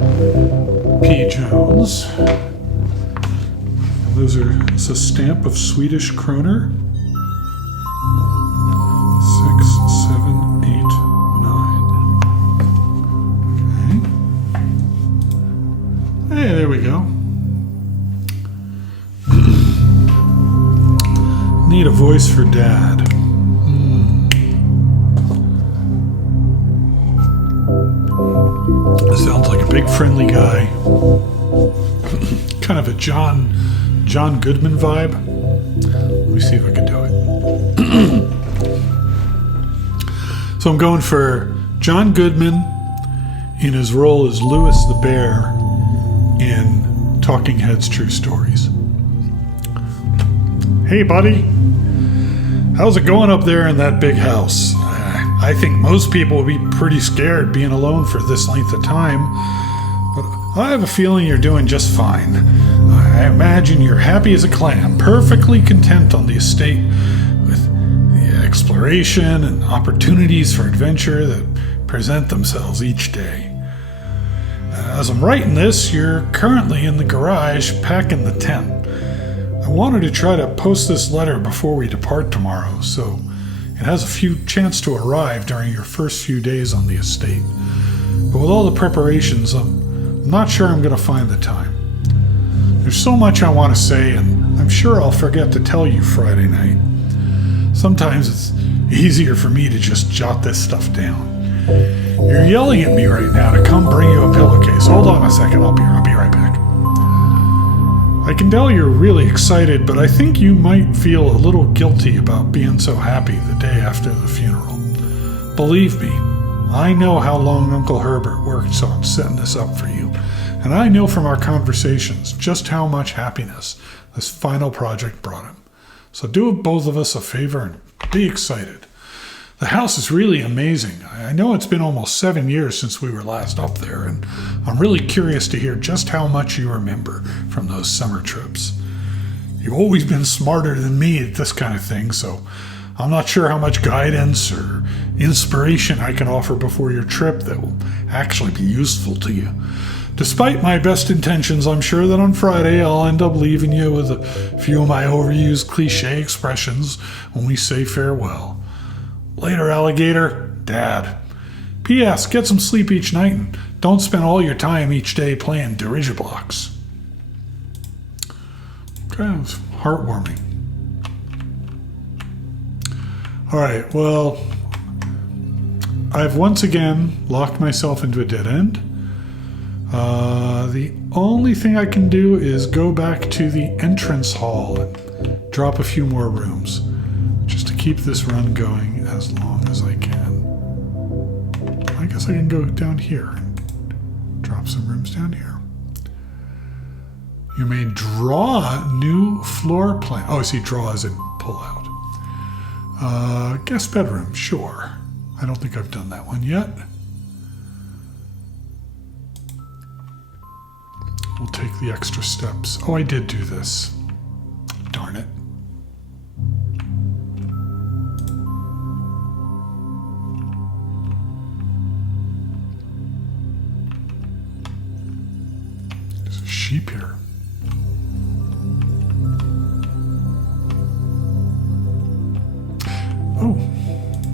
P. Jones? Those are, it's a stamp of Swedish kroner. 6, 7, 8, 9. Okay. Hey, there we go. Need a voice for Dad. Sounds like a big friendly guy. Kind of a John Goodman vibe. Let me see if I can do it. So I'm going for John Goodman in his role as Louis the Bear in Talking Heads True Stories. Hey buddy, how's it going up there in that big house? I think most people would be pretty scared being alone for this length of time, but I have a feeling you're doing just fine. I imagine you're happy as a clam, perfectly content on the estate with the exploration and opportunities for adventure that present themselves each day. As I'm writing this, you're currently in the garage packing the tent. I wanted to try to post this letter before we depart tomorrow, so it has a few chance to arrive during your first few days on the estate. but with all the preparations, I'm not sure I'm going to find the time. There's so much I want to say, and I'm sure I'll forget to tell you Friday night. Sometimes it's easier for me to just jot this stuff down. You're yelling at me right now to come bring you a pillowcase. Hold on a second, I'll be right back. I can tell you're really excited, but I think you might feel a little guilty about being so happy the day after the funeral. Believe me, I know how long Uncle Herbert worked on setting this up for you, and I know from our conversations just how much happiness this final project brought him. So do both of us a favor and be excited. The house is really amazing. I know it's been almost 7 years since we were last up there, and I'm really curious to hear just how much you remember from those summer trips. You've always been smarter than me at this kind of thing, so I'm not sure how much guidance or inspiration I can offer before your trip that will actually be useful to you. Despite my best intentions, I'm sure that on Friday I'll end up leaving you with a few of my overused cliche expressions when we say farewell. Later, alligator. Dad. P.S. Get some sleep each night and don't spend all your time each day playing Dirigiblocks. Okay, that was heartwarming. Alright, well, I've once again locked myself into a dead end. The only thing I can do is go back to the entrance hall and drop a few more rooms, just to keep this run going as long as I can. I guess I can go down here and drop some rooms down here. You may draw new floor plan. Oh, I see, draw as in pull out. Guest bedroom, sure. I don't think I've done that one yet. We'll take the extra steps. Oh, I did do this. Darn it. There's a sheep here. Oh,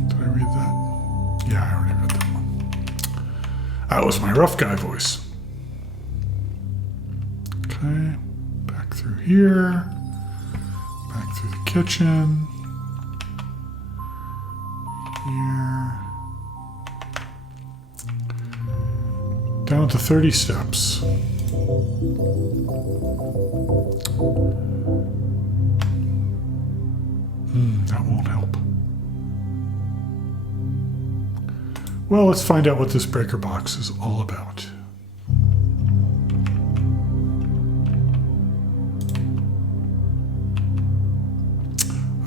did I read that? Yeah, I already read that one. That was my rough guy voice. Okay, back through here, back through the kitchen, here, down to 30 steps. That won't help. Well, let's find out what this breaker box is all about.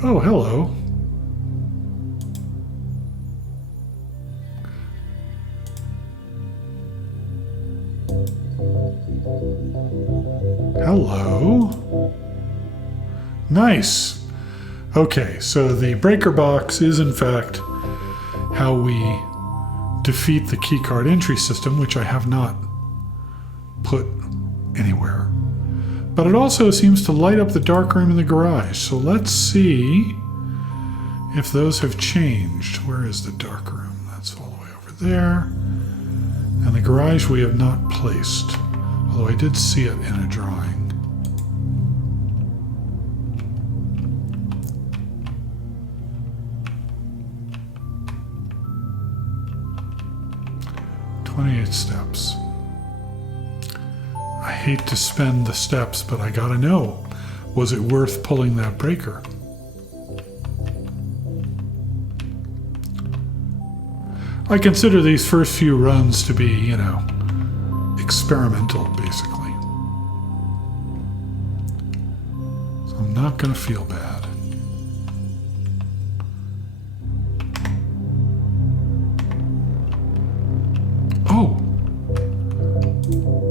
Oh, hello. Hello. Nice. Okay, so the breaker box is in fact how we defeat the keycard entry system, which I have not put anywhere. But it also seems to light up the dark room in the garage. So let's see if those have changed. Where is the dark room? That's all the way over there. And the garage we have not placed, although I did see it in a drawing. Steps. I hate to spend the steps, but I gotta know, was it worth pulling that breaker? I consider these first few runs to be, experimental, basically. So I'm not gonna feel bad.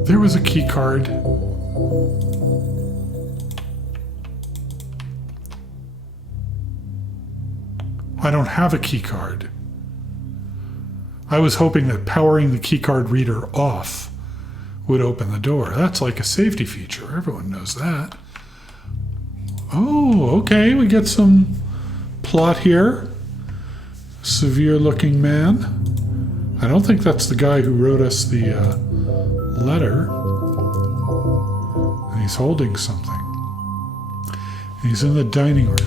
There was a key card. I don't have a key card. I was hoping that powering the key card reader off would open the door. That's like a safety feature. Everyone knows that. Oh, okay. We get some plot here. Severe looking man. I don't think that's the guy who wrote us the letter. And he's holding something. He's in the dining room.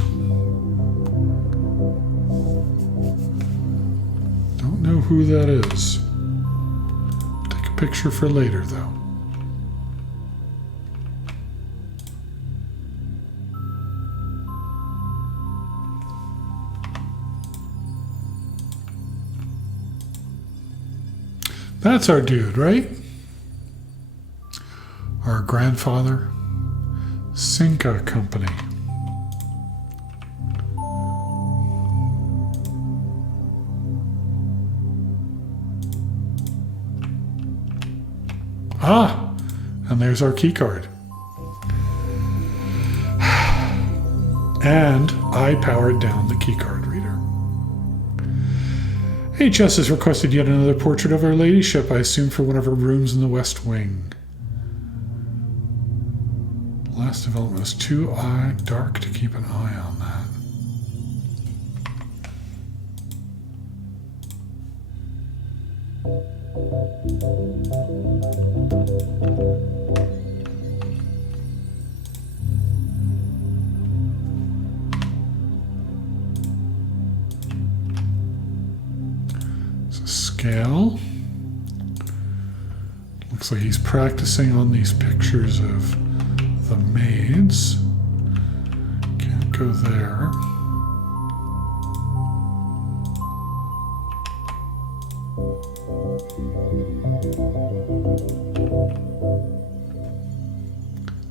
Don't know who that is. Take a picture for later, though. That's our dude, right? Our grandfather. Cinca Company. Ah, and there's our key card. And I powered down the key card reader. HS has requested yet another portrait of Our Ladyship, I assume for one of her rooms in the West Wing. Last development was too dark to keep an eye on that. Scale. Looks like he's practicing on these pictures of the maids. Can't go there.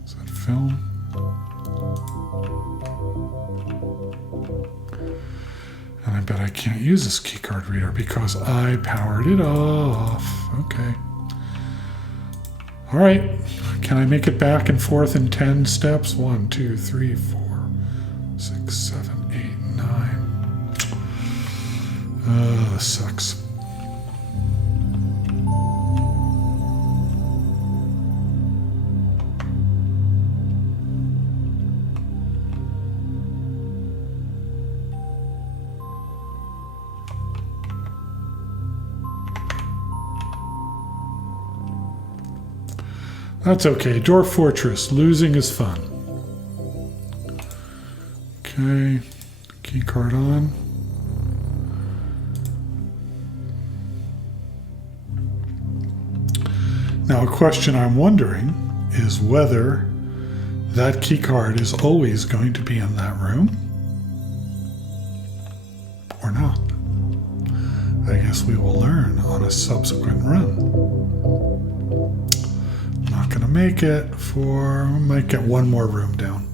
Is that film? And I bet I can't use this keycard reader because I powered it off. Okay. All right. Can I make it back and forth in 10 steps? 1, 2, 3, 4, 6, 7, 8, 9. This sucks. That's okay. Dwarf Fortress. Losing is fun. Okay. Key card on. Now, a question I'm wondering is whether that key card is always going to be in that room or not. I guess we will learn on a subsequent run. Not gonna make it for, might get one more room down.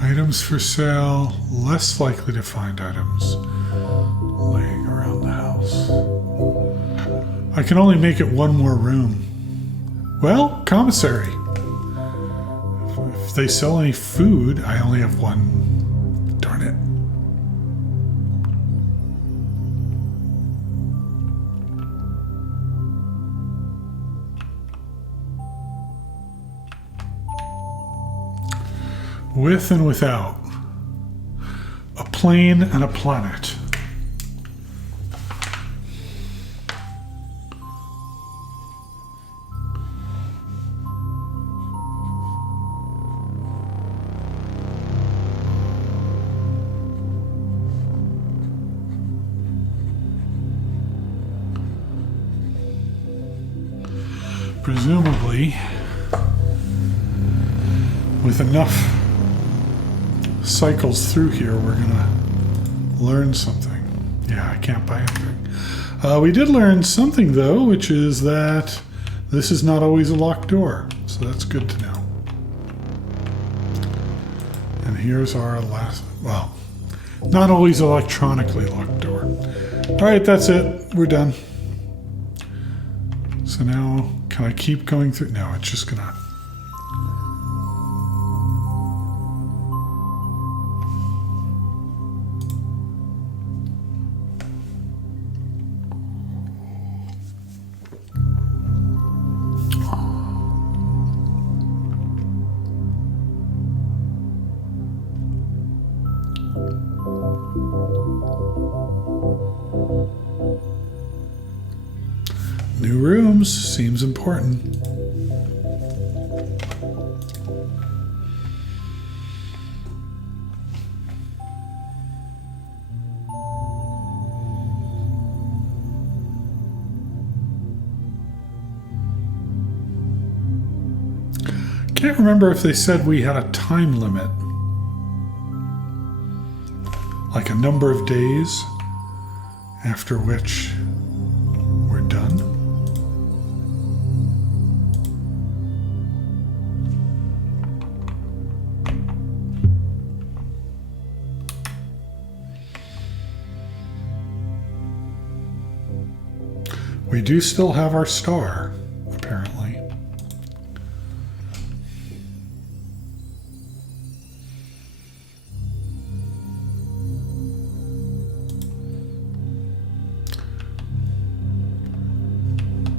Items for sale, less likely to find items laying around the house. I can only make it one more room. Well, commissary. If they sell any food, I only have one. Darn it. With and without. A plane and a planet. Presumably, with enough cycles through here, we're gonna learn something. Yeah, I can't buy anything. We did learn something though, which is that this is not always a locked door, so that's good to know. And here's our last, well, not always electronically locked door. All right, that's it. We're done. So now, can I keep going through? No, it's just gonna. New rooms seems important. Can't remember if they said we had a time limit, like a number of days after which we're done. We do still have our star, apparently.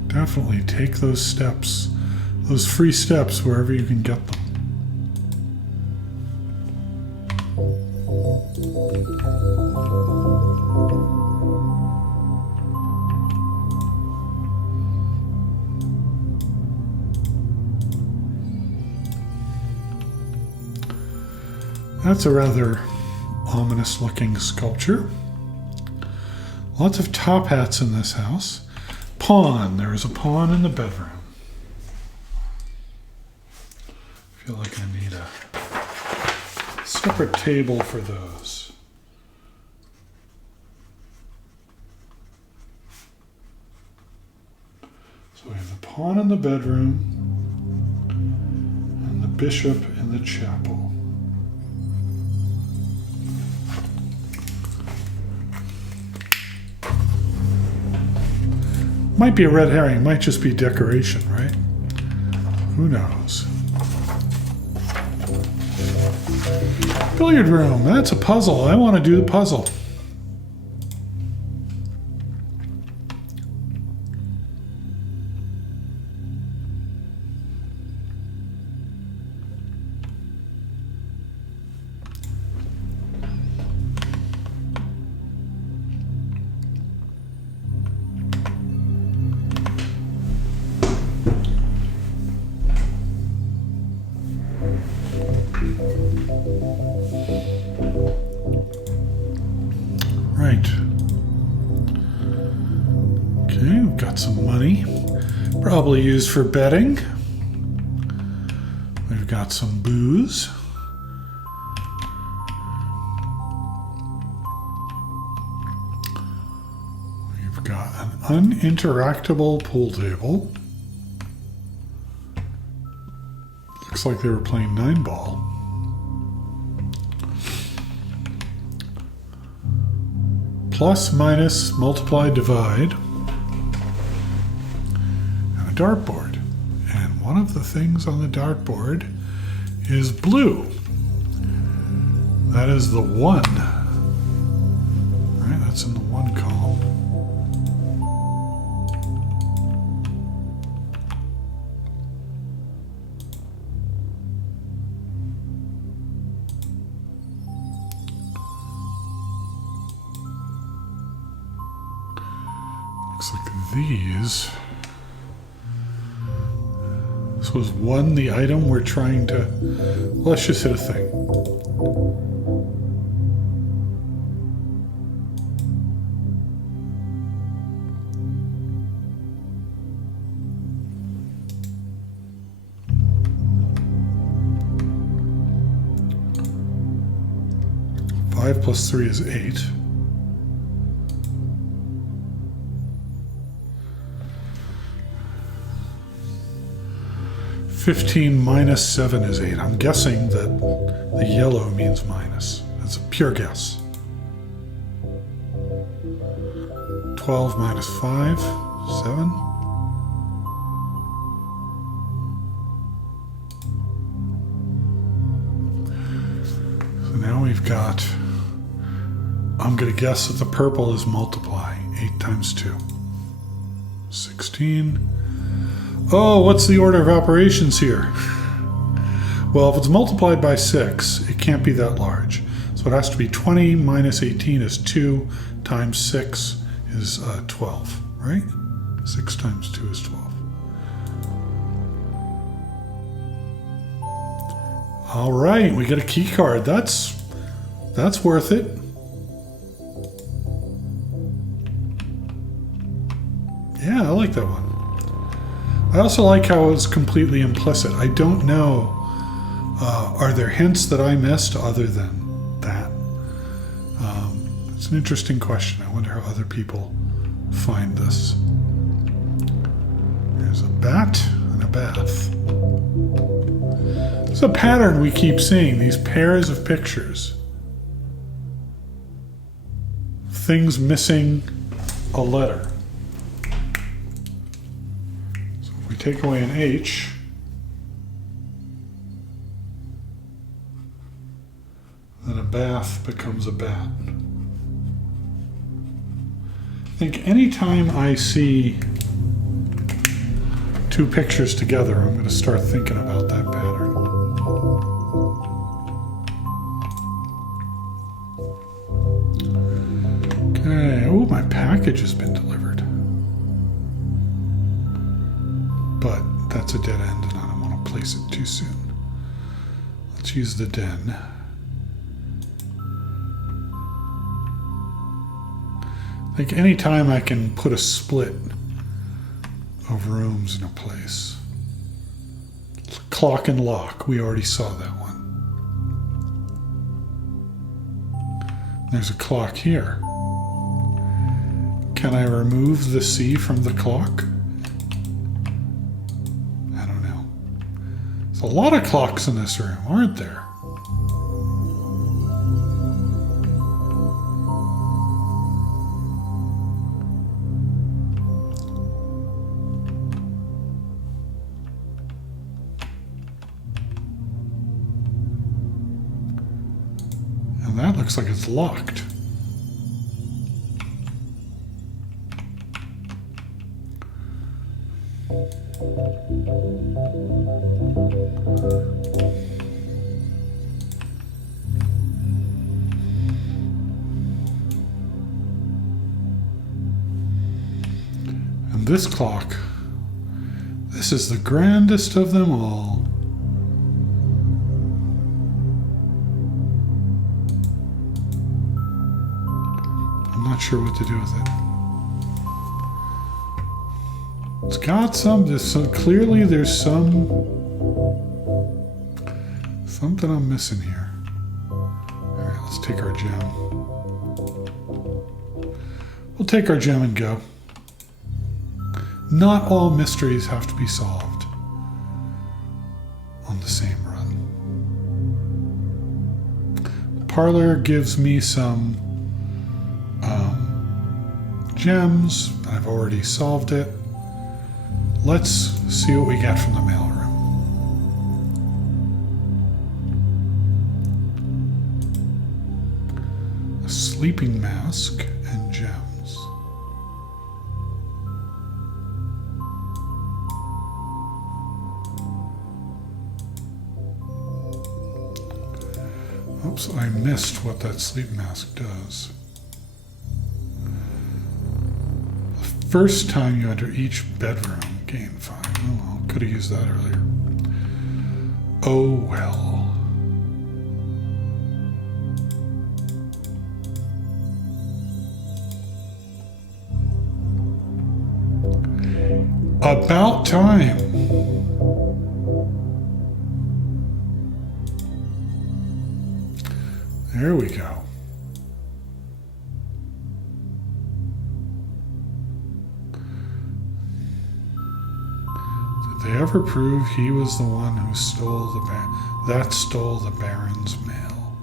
Definitely take those steps, those free steps wherever you can get them. That's a rather ominous looking sculpture. Lots of top hats in this house. Pawn. There is a pawn in the bedroom. I feel like I need a separate table for those. So we have the pawn in the bedroom and the bishop in the chapel. Might be a red herring, might just be decoration, right? Who knows? Billiard room, that's a puzzle. I want to do the puzzle. Right. Okay, we've got some money. Probably used for betting. We've got some booze. We've got an uninteractable pool table. Looks like they were playing 9-ball. Plus, minus, multiply, divide, and a dartboard. And one of the things on the dartboard is blue. That is the 1. Right, that's in the 1 column. Looks like these. This was 1, the item we're trying to. Well, let's just hit a thing. Five plus 3 is 8. 15 minus 7 is 8. I'm guessing that the yellow means minus. That's a pure guess. 12 minus 5, 7. So now we've got, I'm going to guess that the purple is multiply. 8 times 2. 16. Oh, what's the order of operations here? Well, if it's multiplied by 6, it can't be that large. So it has to be 20 minus 18 is 2 times 6 is 12, right? 6 times 2 is 12. All right, we get a key card. That's worth it. Yeah, I like that one. I also like how it's completely implicit. I don't know. Are there hints that I missed other than that? It's an interesting question. I wonder how other people find this. There's a bat and a bath. It's a pattern we keep seeing, these pairs of pictures. Things missing a letter. So if we take away an H, then a bath becomes a bat. I think anytime I see 2 pictures together, I'm going to start thinking about that pattern. Okay, oh, my package has been delivered. But that's a dead end and I don't want to place it too soon. Let's use the den. I think anytime I can put a split of rooms in a place. Clock and lock, we already saw that one. There's a clock here. Can I remove the C from the clock? I don't know. There's a lot of clocks in this room, aren't there? And that looks like it's locked. And this clock, this is the grandest of them all. I'm not sure what to do with it. It's got clearly there's something I'm missing here. All right, let's take our gem. We'll take our gem and go. Not all mysteries have to be solved on the same run. The parlor gives me some gems. I've already solved it. Let's see what we get from the mailroom. A sleeping mask and gems. Oops, I missed what that sleep mask does. The first time you enter each bedroom, gain 5. Oh well, could have used that earlier. Oh well. About time. There we go. Did they ever prove he was the one who stole stole the Baron's mail?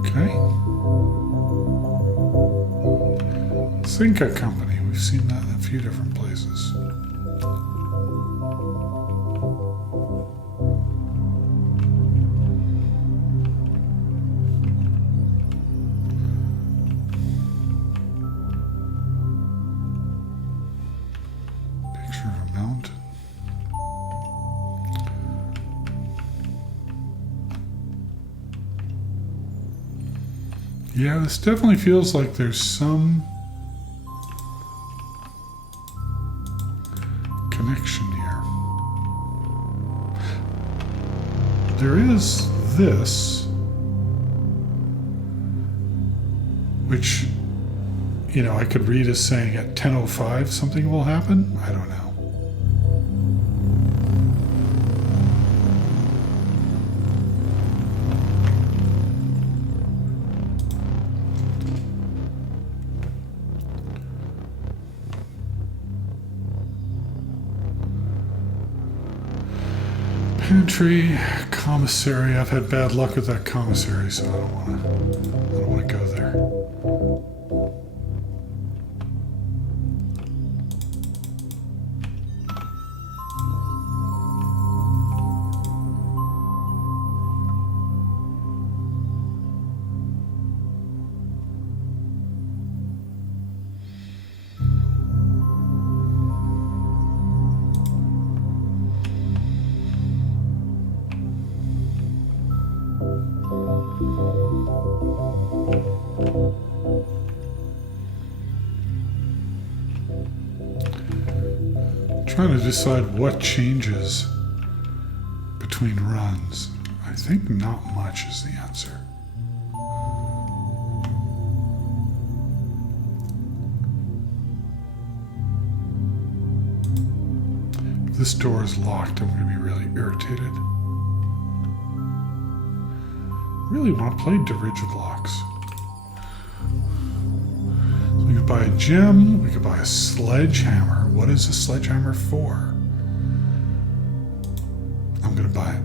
Okay. Cinca Company. We've seen that in a few different places. Picture of a mountain. Yeah, this definitely feels like there's some connection here. There is this, which, you know, I could read as saying at 10:05 something will happen. I don't know. Pantry, commissary. I've had bad luck with that commissary, so I don't want to go there. Trying to decide what changes between runs. I think not much is the answer. If this door is locked, I'm going to be really irritated. I really want to play Dirigiblocks. So we could buy a gem, we could buy a sledgehammer. What is a sledgehammer for? I'm going to buy it.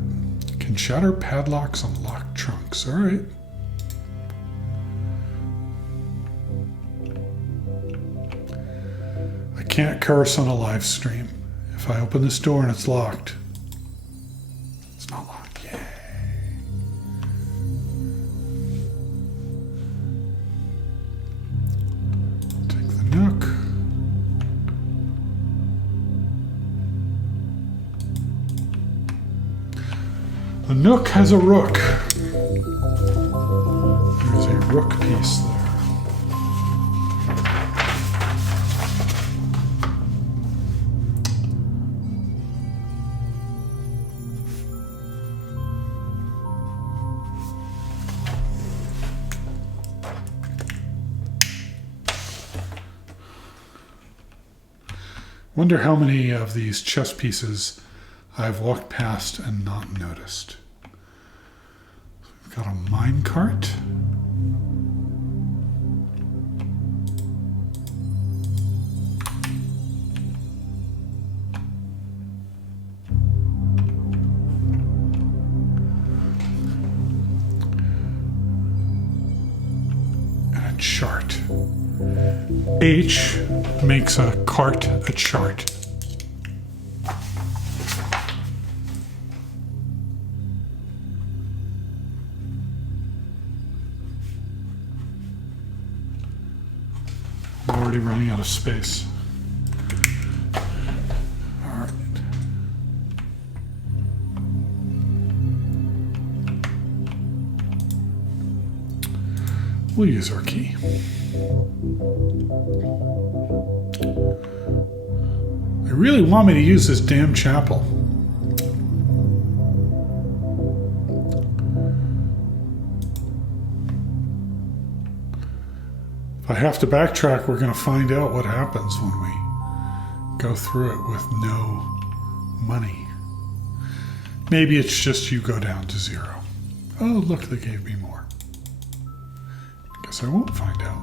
Can shatter padlocks on locked trunks. All right. I can't curse on a live stream. If I open this door and it's locked, it's not locked. Yay. Take the nook. The nook has a rook. There's a rook piece there. Wonder how many of these chess pieces I've walked past and not noticed. We've got a minecart. And a chart. H makes a cart a chart. I'm already running out of space. All right. We'll use our key. They really want me to use this damn chapel. If I have to backtrack, we're going to find out what happens when we go through it with no money. Maybe it's just you go down to 0. Oh, look, they gave me more. Guess I won't find out.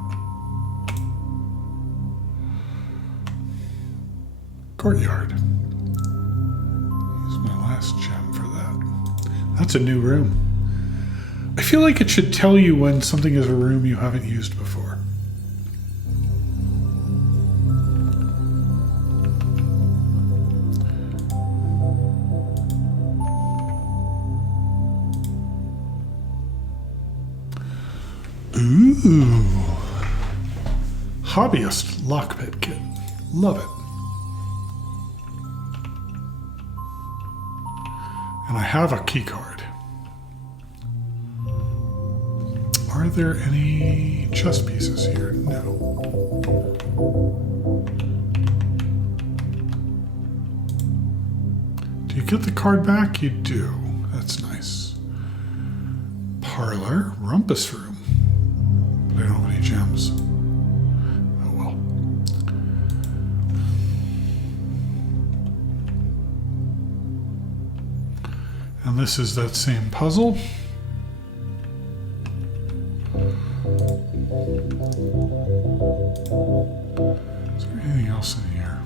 Courtyard. Use my last gem for that. That's a new room. I feel like it should tell you when something is a room you haven't used before. Ooh. Hobbyist lockpick kit. Love it. And I have a key card. Are Are there any chess pieces here? No. Do you get the card back? You do. That's nice. Parlor, rumpus room. But I don't have any gems. Oh well. And this is that same puzzle. Is there anything else in here?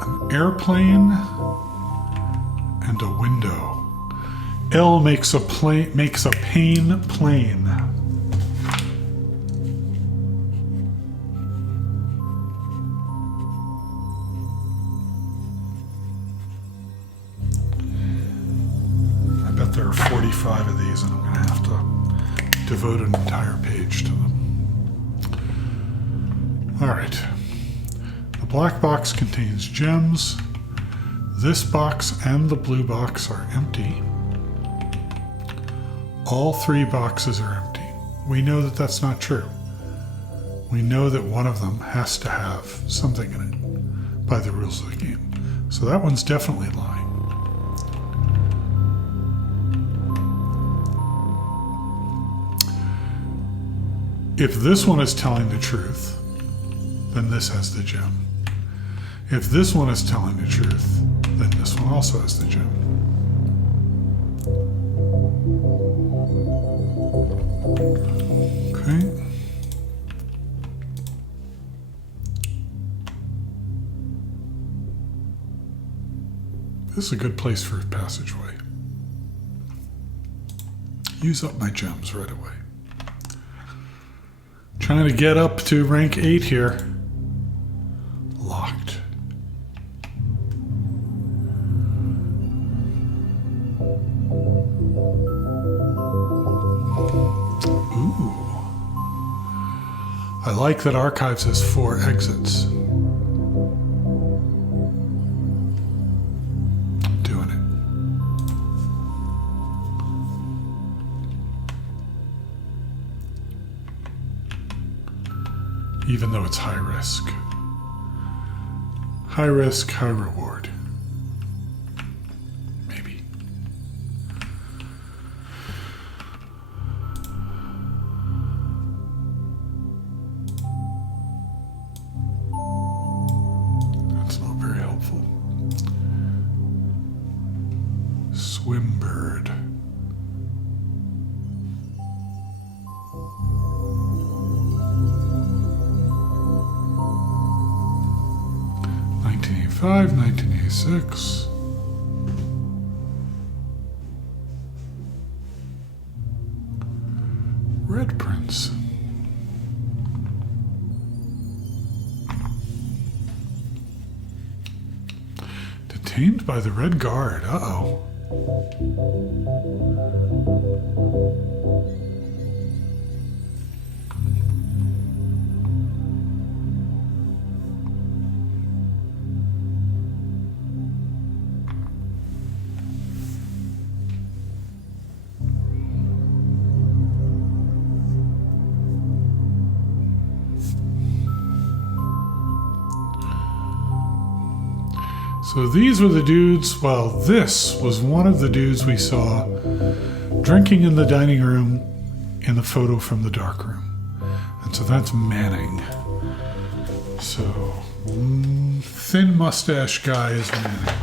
An airplane and a window. L makes a pane plain. I bet there are 45 of these, and I'm going to have to devote an entire page to them. All right. The black box contains gems. This box and the blue box are empty. All three boxes are empty. We know that that's not true. We know that one of them has to have something in it by the rules of the game. So that one's definitely lying. If this one is telling the truth, then this has the gem. If this one is telling the truth, then this one also has the gem. Okay. This is a good place for a passageway. Use up my gems right away. Trying to get up to rank 8 here. Locked. Ooh. I like that Archives has 4 exits. Doing it. Even though it's high risk. High risk, high reward. Maybe. That's not very helpful. Swimbird. '85, 1986. Red Prince. Detained by the Red Guard. Uh-oh. So these were the dudes, well, this was one of the dudes we saw drinking in the dining room in the photo from the dark room. And so that's Manning. So, thin mustache guy is Manning.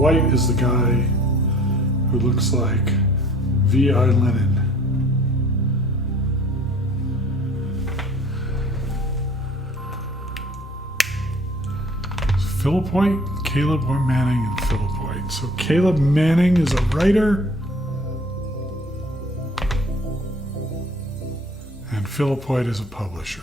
White is the guy who looks like V.I. Lenin. Philip White, Caleb Manning, and Philip White. So Caleb Manning is a writer, and Philip White is a publisher.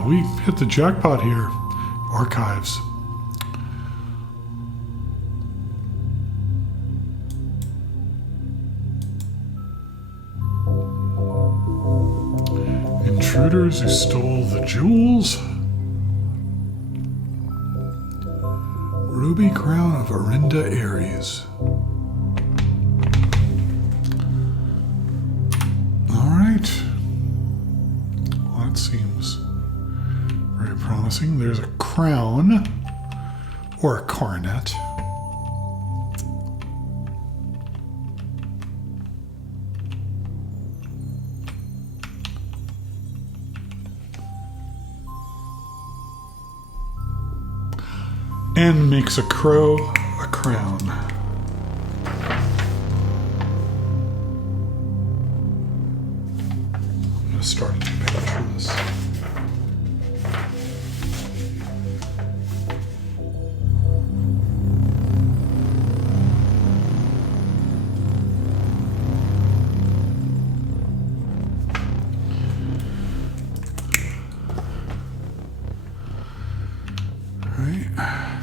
Yeah, we hit the jackpot here. Archives. Intruders who stole the jewels. Ruby crown of Arinda Ares. All right. Well, that seems very promising. There's a crown or a coronet. And makes a crow a crown. I'm going to start a new page for this.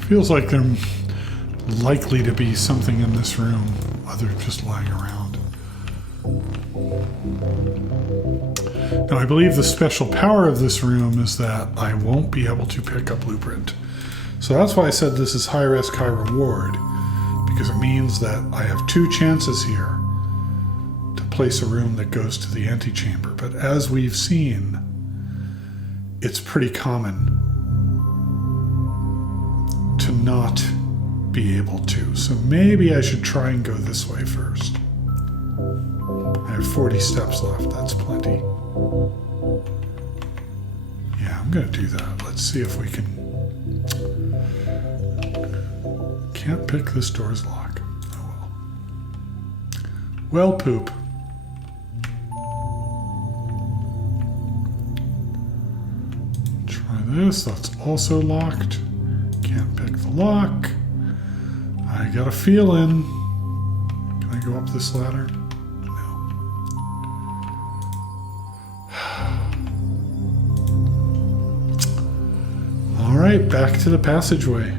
Feels like there likely to be something in this room other than just lying around. Now, I believe the special power of this room is that I won't be able to pick up Blueprint. So that's why I said this is high risk, high reward, because it means that I have 2 chances here to place a room that goes to the antechamber. But as we've seen, it's pretty common to not be able to. So maybe I should try and go this way first. I have 40 steps left. That's plenty. Yeah, I'm going to do that. Let's see if we can... Can't pick this door's lock. Oh well. Well, poop. Try this. That's also locked. Can't pick the lock. I got a feeling. Can I go up this ladder? No. All right, back to the passageway.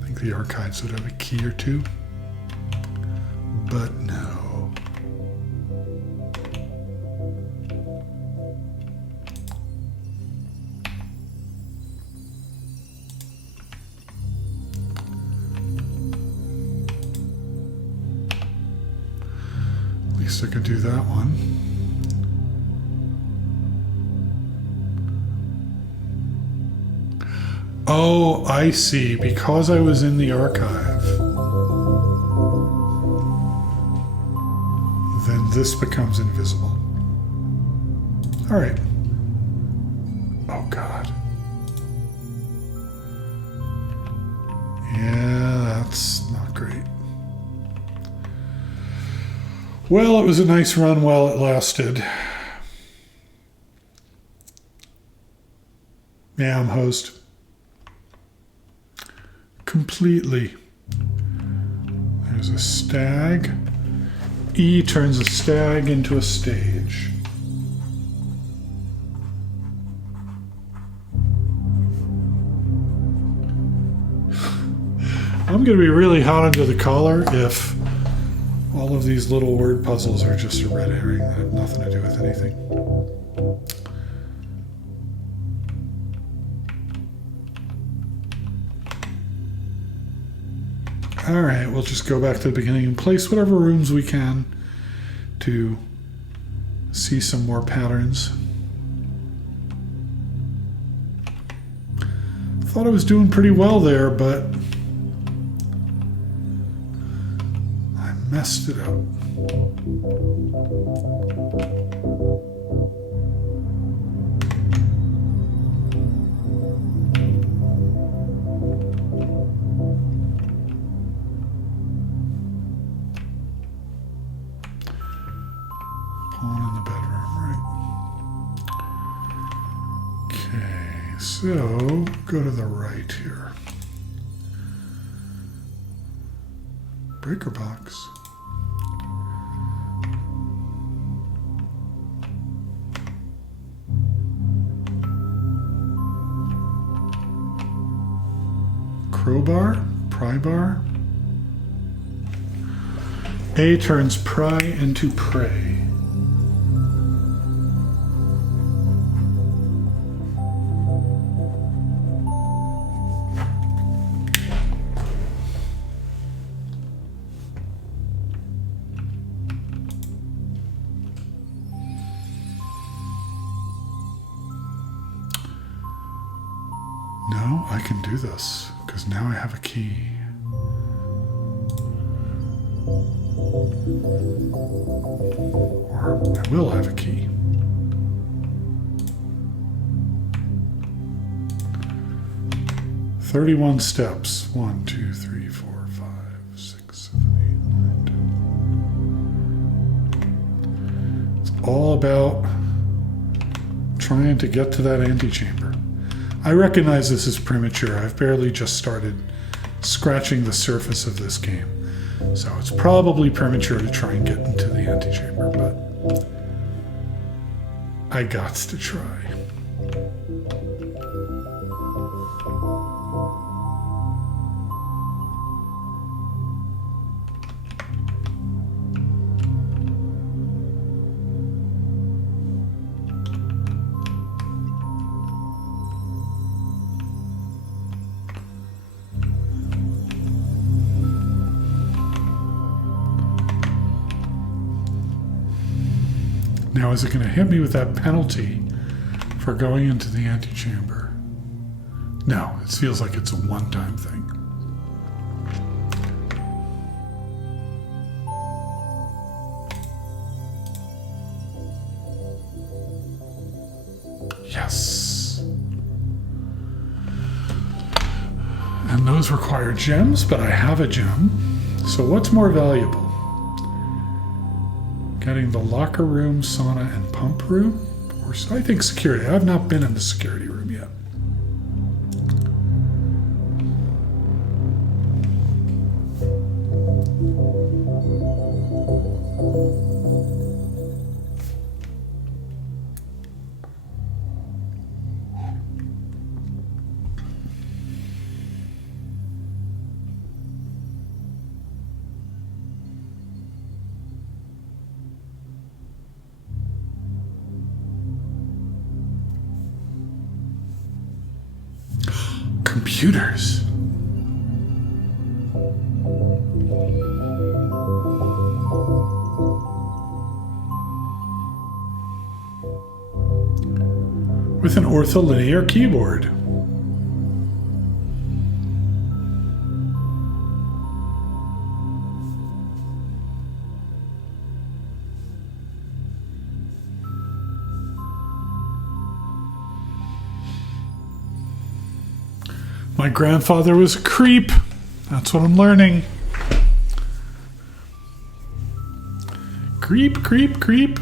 I think the archives would have a key or 2, but no. I could do that one. Oh, I see. Because I was in the archive, then this becomes invisible. All right. Oh, God. Yeah, that's not great. Well, it was a nice run while it lasted. Yeah, I'm host. Completely. There's a stag. E turns a stag into a stage. I'm going to be really hot under the collar if all of these little word puzzles are just a red herring that have nothing to do with anything. All right, we'll just go back to the beginning and place whatever rooms we can to see some more patterns. Thought I was doing pretty well there, but I messed it up. Pawn in the bedroom, right? Okay, so go to the right here. Breaker box. pry bar. A turns pry into prey. No, I can do this because now I have a key. Or I will have a key. "31 steps. 1, 2, 3, 4, 5, 6, 7, 8, 9, 10. It's all about trying to get to that antechamber. I recognize this is premature. I've barely just started scratching the surface of this game. So it's probably premature to try and get into the antechamber, but I gots to try. Now, is it going to hit me with that penalty for going into the antechamber? No, it feels like it's a one-time thing. Yes. And those require gems, but I have a gem. So what's more valuable? Getting the locker room, sauna, and pump room? Or I think security. I've not been in the security room yet. Computers. With an ortholinear keyboard. My grandfather was a creep. That's what I'm learning. Creep, creep, creep.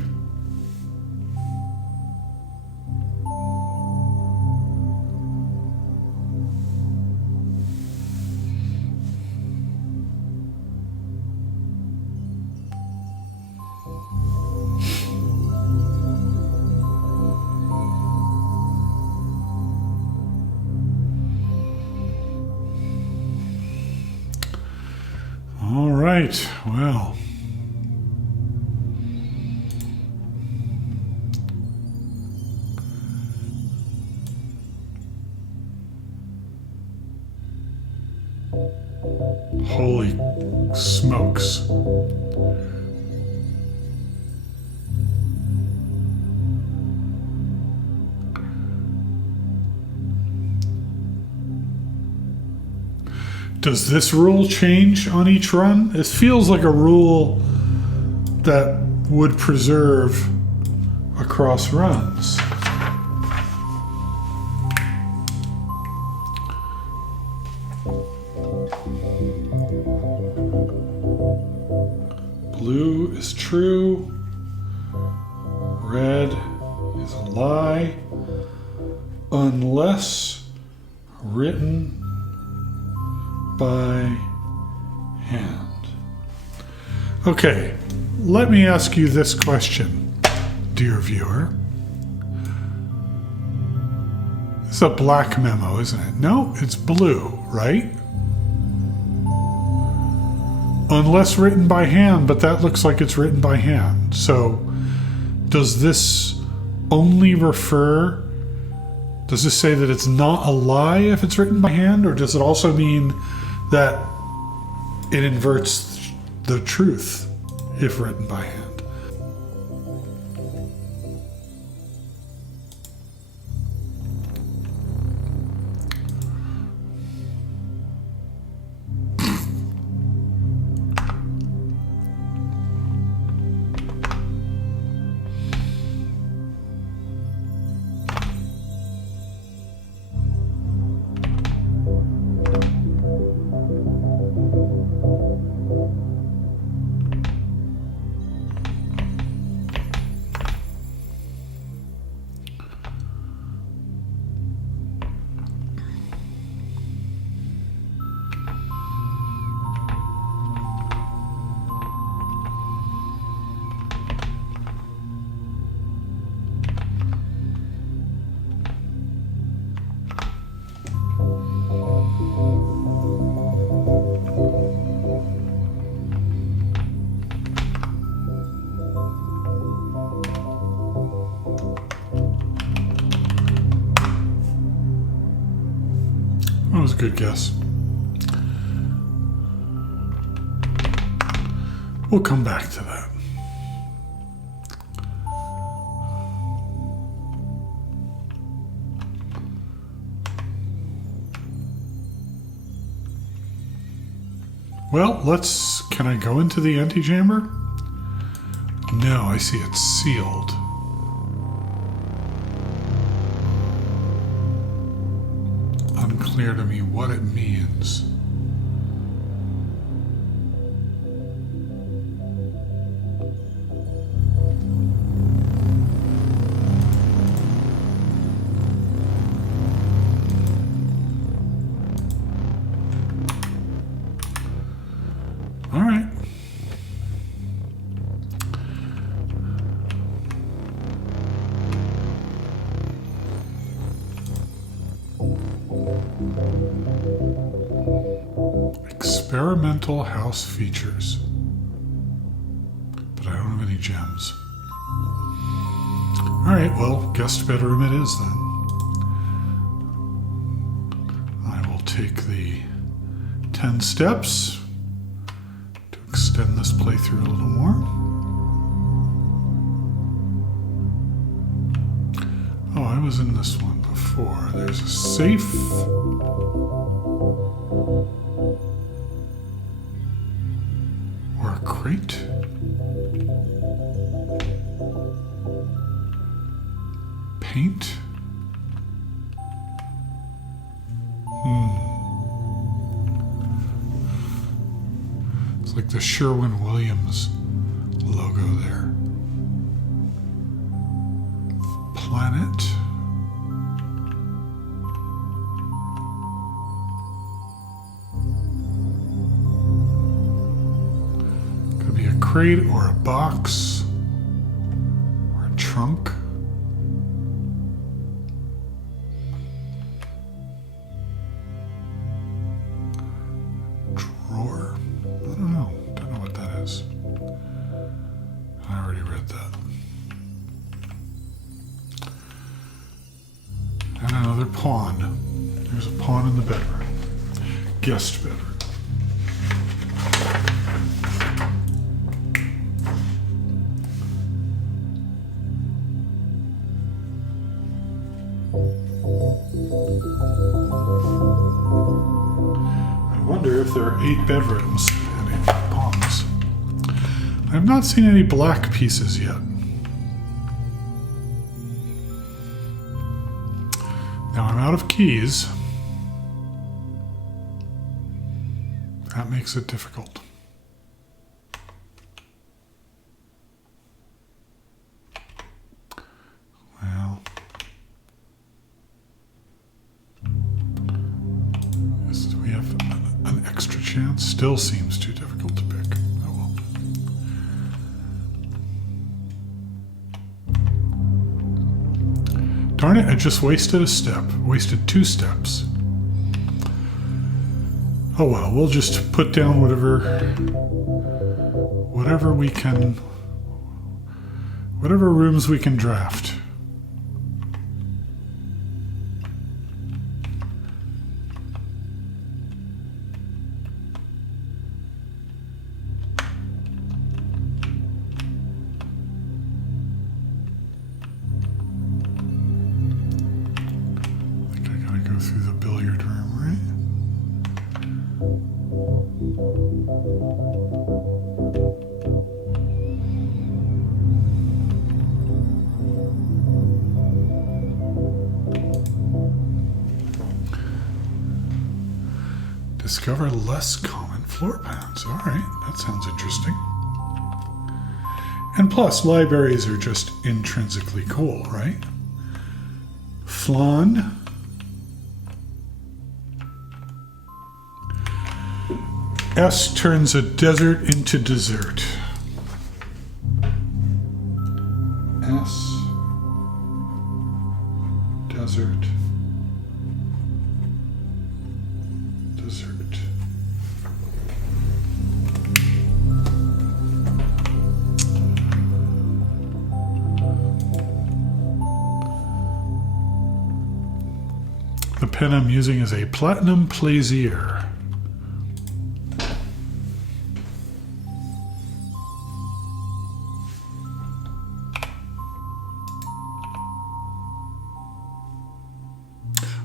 All right, well. Holy smokes. Does this rule change on each run? This feels like a rule that would preserve across runs. Blue is true. Red is a lie. Unless written by hand. Okay, let me ask you this question, dear viewer. It's a black memo, isn't it? No, it's blue, right? Unless written by hand, but that looks like it's written by hand. So does this only refer, does this say that it's not a lie if it's written by hand, or does it also mean that it inverts the truth if written by hand? That was a good guess. We'll come back to that. Well, can I go into the antechamber? No, I see it's sealed. Unclear to me what it means. All right. Experimental house features. But I don't have any gems. Alright, well, guest bedroom it is then. I will take the 10 steps to extend this playthrough a little more. Oh, I was in this one before. There's a safe. Or a crate. Paint. It's like the Sherwin-Williams logo there. Planet. Could be a crate or a box or a trunk. Drawer. I don't know. Don't know what that is. I already read that. And another pawn. There's a pawn in the bedroom. Guest bedroom. I wonder if there are 8 bedrooms and 8 pawns. I have not seen any black pieces yet. Now I'm out of keys. That makes it difficult. Well, do we have an extra chance? Still seems too difficult to pick. Oh well. Darn it, I just wasted a step. Wasted 2 steps. Oh well, we'll just put down whatever we can, whatever rooms we can draft. Through the billiard room, right? Discover less common floor plans. All right, that sounds interesting. And plus, libraries are just intrinsically cool, right? Flan. S turns a desert into dessert. S, desert, dessert. The pen I'm using is a Platinum Plaisir.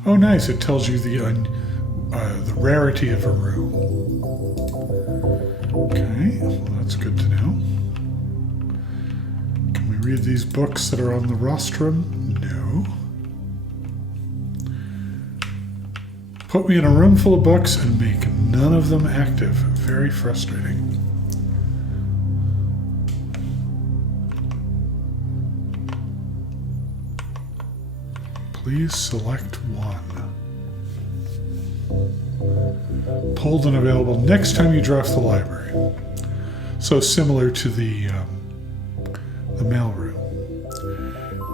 Oh, nice. It tells you the rarity of a room. Okay, well, that's good to know. Can we read these books that are on the rostrum? No. Put me in a room full of books and make none of them active. Very frustrating. Please select one. Pulled and available next time you draft the library. So similar to the mailroom.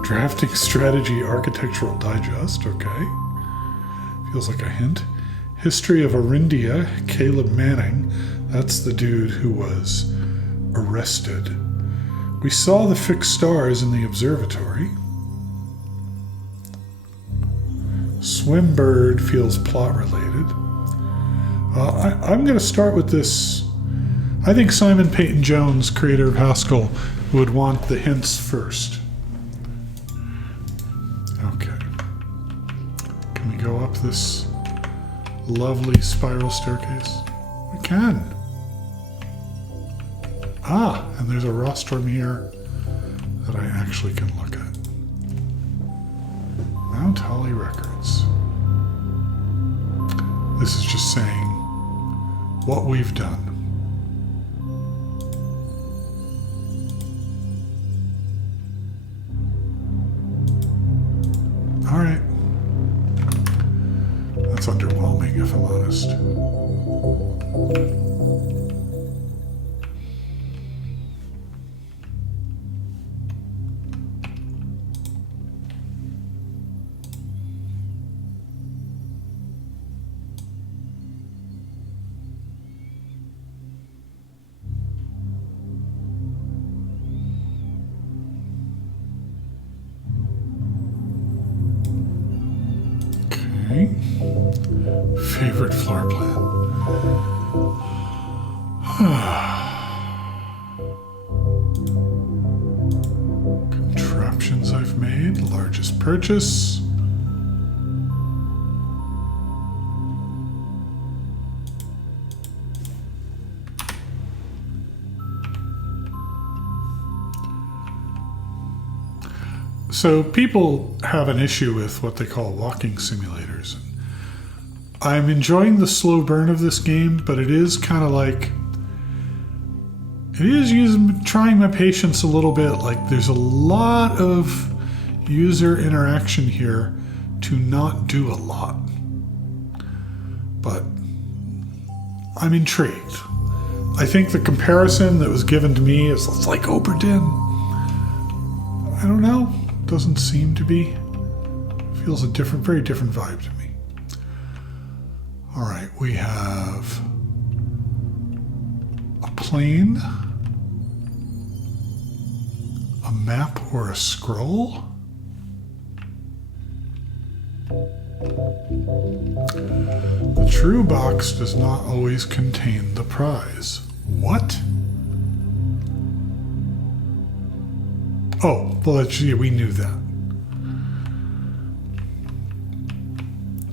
Drafting Strategy Architectural Digest, okay. Feels like a hint. History of Arindia, Caleb Manning. That's the dude who was arrested. We saw the fixed stars in the observatory. Swimbird feels plot related. I'm going to start with this. I think Simon Peyton Jones, creator of Haskell, would want the hints first. Okay. Can we go up this lovely spiral staircase? We can. Ah, and there's a rostrum here that I actually can look at. Mount Holly Records. This is just saying what we've done. All right. That's underwhelming, if I'm honest. Favorite floor plan. Contraptions I've made. Largest purchase. So people have an issue with what they call walking simulators. I'm enjoying the slow burn of this game, but it is kind of like, it is trying my patience a little bit. Like there's a lot of user interaction here to not do a lot. But I'm intrigued. I think the comparison that was given to me is it's like Obra Dinn. I don't know. Doesn't seem to be. Feels a different, very different vibe to me. All right, we have a plane, a map or a scroll. The true box does not always contain the prize. What? Oh, well, yeah, we knew that.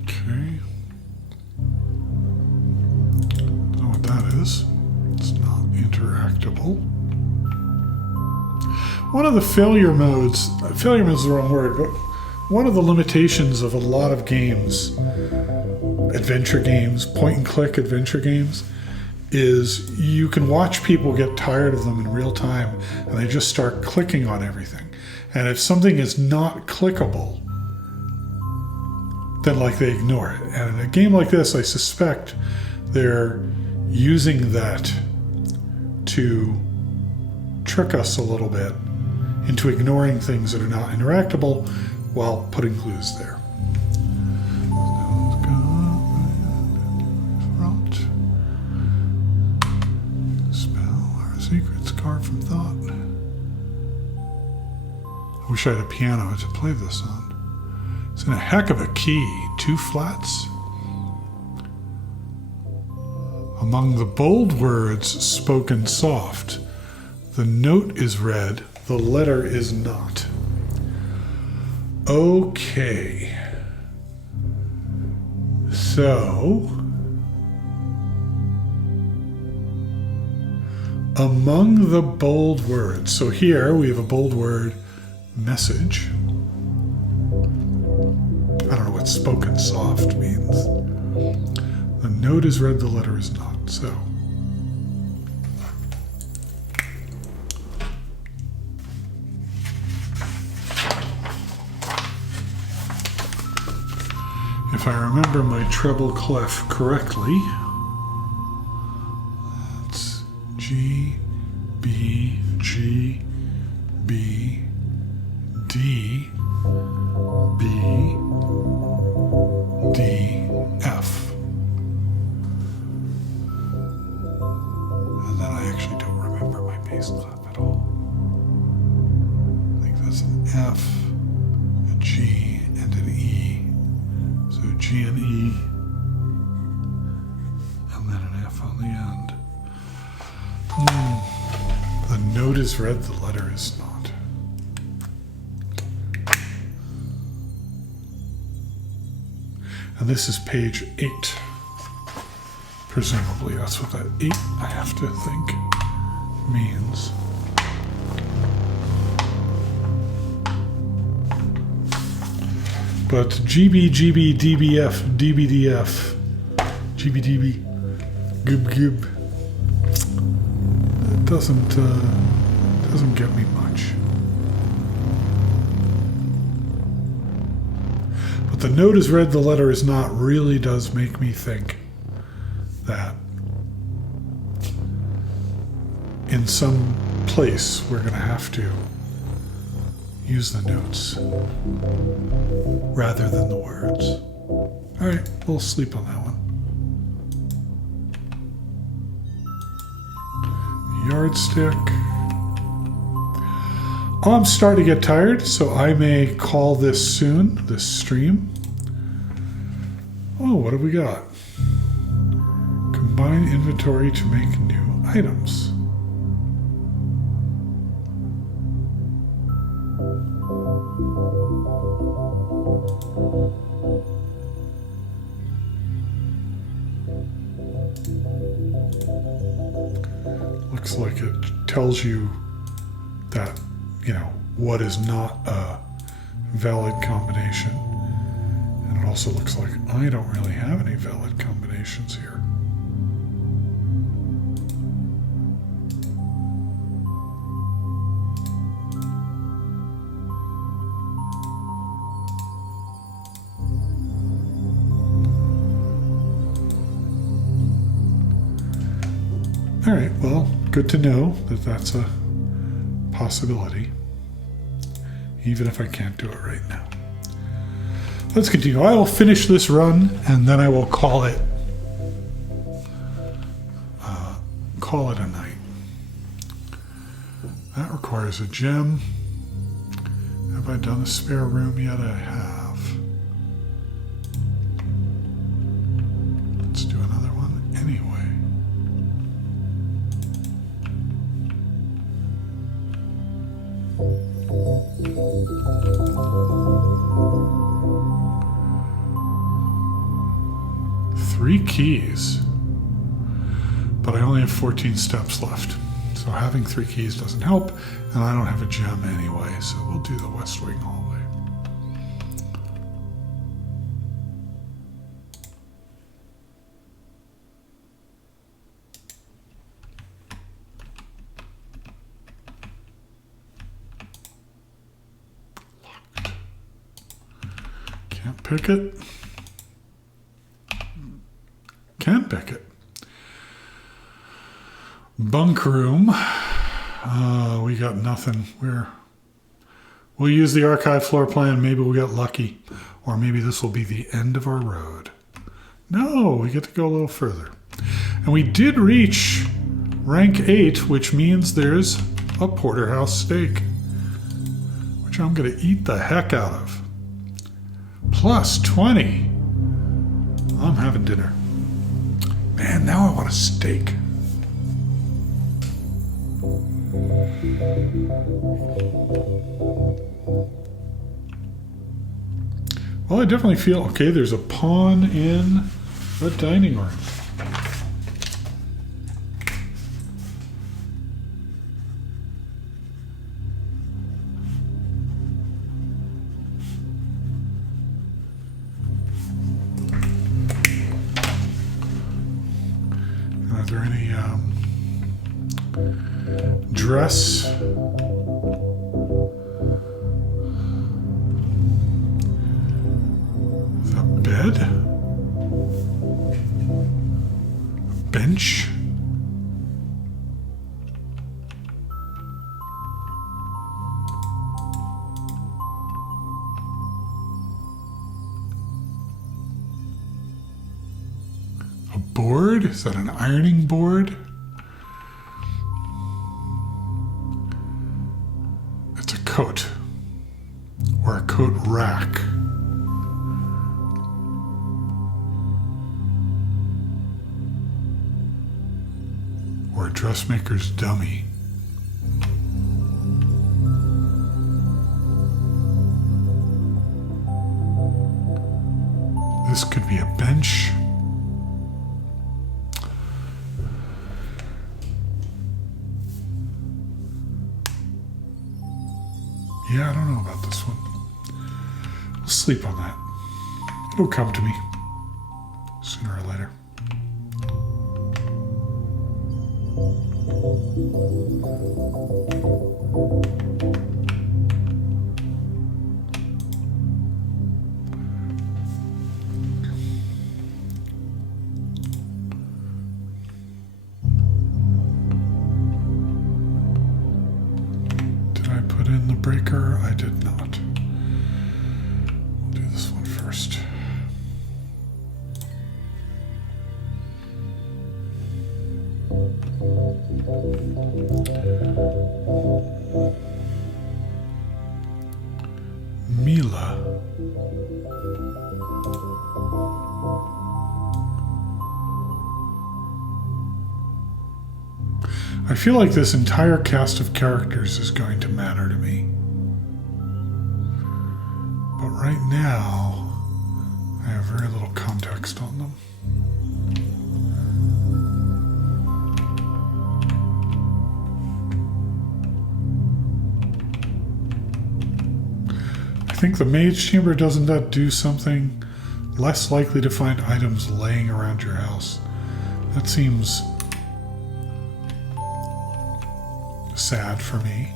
Okay. Don't know what that is. It's not interactable. One of the failure modes is the wrong word, but one of the limitations of a lot of games, adventure games, point and click adventure games, is you can watch people get tired of them in real time and they just start clicking on everything. And if something is not clickable, then like they ignore it. And in a game like this, I suspect they're using that to trick us a little bit into ignoring things that are not interactable while putting clues there. Secrets carved from thought. I wish I had a piano to play this on. It's in a heck of a key. 2 flats. Among the bold words spoken soft, the note is read, the letter is not. Okay. So, among the bold words. So here we have a bold word, message. I don't know what spoken soft means. The note is read, the letter is not. So. If I remember my treble clef correctly, that's G, B, G, B, D, B, D, F. And then I actually don't remember my bass clef at all. I think that's an F, a G, and an E. So G and E, and then an F on the end. The note is read, the letter is not. And this is page 8. Presumably that's what that 8, I have to think, means. But GB, GB, DBF, DBDF, GBDB, Gib Gib, it doesn't get me much. But the note is read, the letter is not really does make me think that in some place we're going to have to use the notes rather than the words. All right, we'll sleep on that one. Yardstick. Oh, I'm starting to get tired, so I may call this soon, this stream. Oh, what have we got? Combine inventory to make new items. Looks like it tells you that, what is not a valid combination. And it also looks like I don't really have any valid combinations here. All right, well, good to know that that's a possibility, even if I can't do it right now. Let's continue. I will finish this run, and then I will call it call it a night. That requires a gem. Have I done a spare room yet? I have. Let's do another one anyway. Three keys, but I only have 14 steps left. So having 3 keys doesn't help, and I don't have a gem anyway, so we'll do the West Wing hallway. Locked. Can't pick it. Can't pick it. Bunk room. We got nothing. We'll use the archive floor plan. Maybe we'll get lucky. Or maybe this will be the end of our road. No, we get to go a little further. And we did reach rank 8, which means there's a porterhouse steak, which I'm going to eat the heck out of. Plus 20. I'm having dinner. Man, now I want a steak. Well, I definitely feel okay. There's a pawn in the dining room. Are there any dress? The bed? Bench? A board? Is that an ironing board? It's a coat. Or a coat rack. Or a dressmaker's dummy. This could be a bench. Yeah, I don't know about this one. I'll sleep on that. It'll come to me sooner or later. Did I put in the breaker? I did not. We'll do this one first. Mila. I feel like this entire cast of characters is going to matter to me. But right now, I have very little context on them. I think the Mage Chamber, doesn't that do something? Less likely to find items laying around your house. That seems sad for me.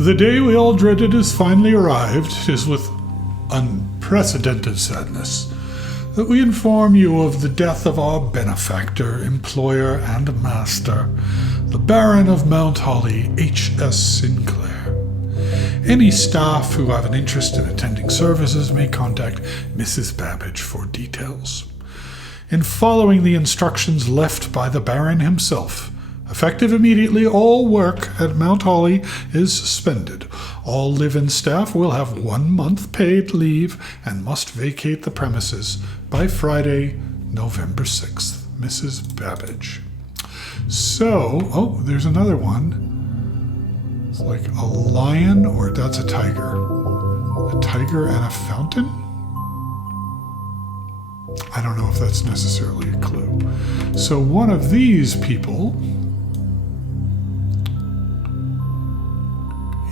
The day we all dreaded has finally arrived. It is with unprecedented sadness that we inform you of the death of our benefactor, employer, and master, the Baron of Mount Holly, H.S. Sinclair. Any staff who have an interest in attending services may contact Mrs. Babbage for details. In following the instructions left by the Baron himself, effective immediately, all work at Mount Holly is suspended. All live-in staff will have 1 month paid leave and must vacate the premises by Friday, November 6th. Mrs. Babbage. So, oh, there's another one. It's like a lion, or that's a tiger. A tiger and a fountain? I don't know if that's necessarily a clue. So one of these people,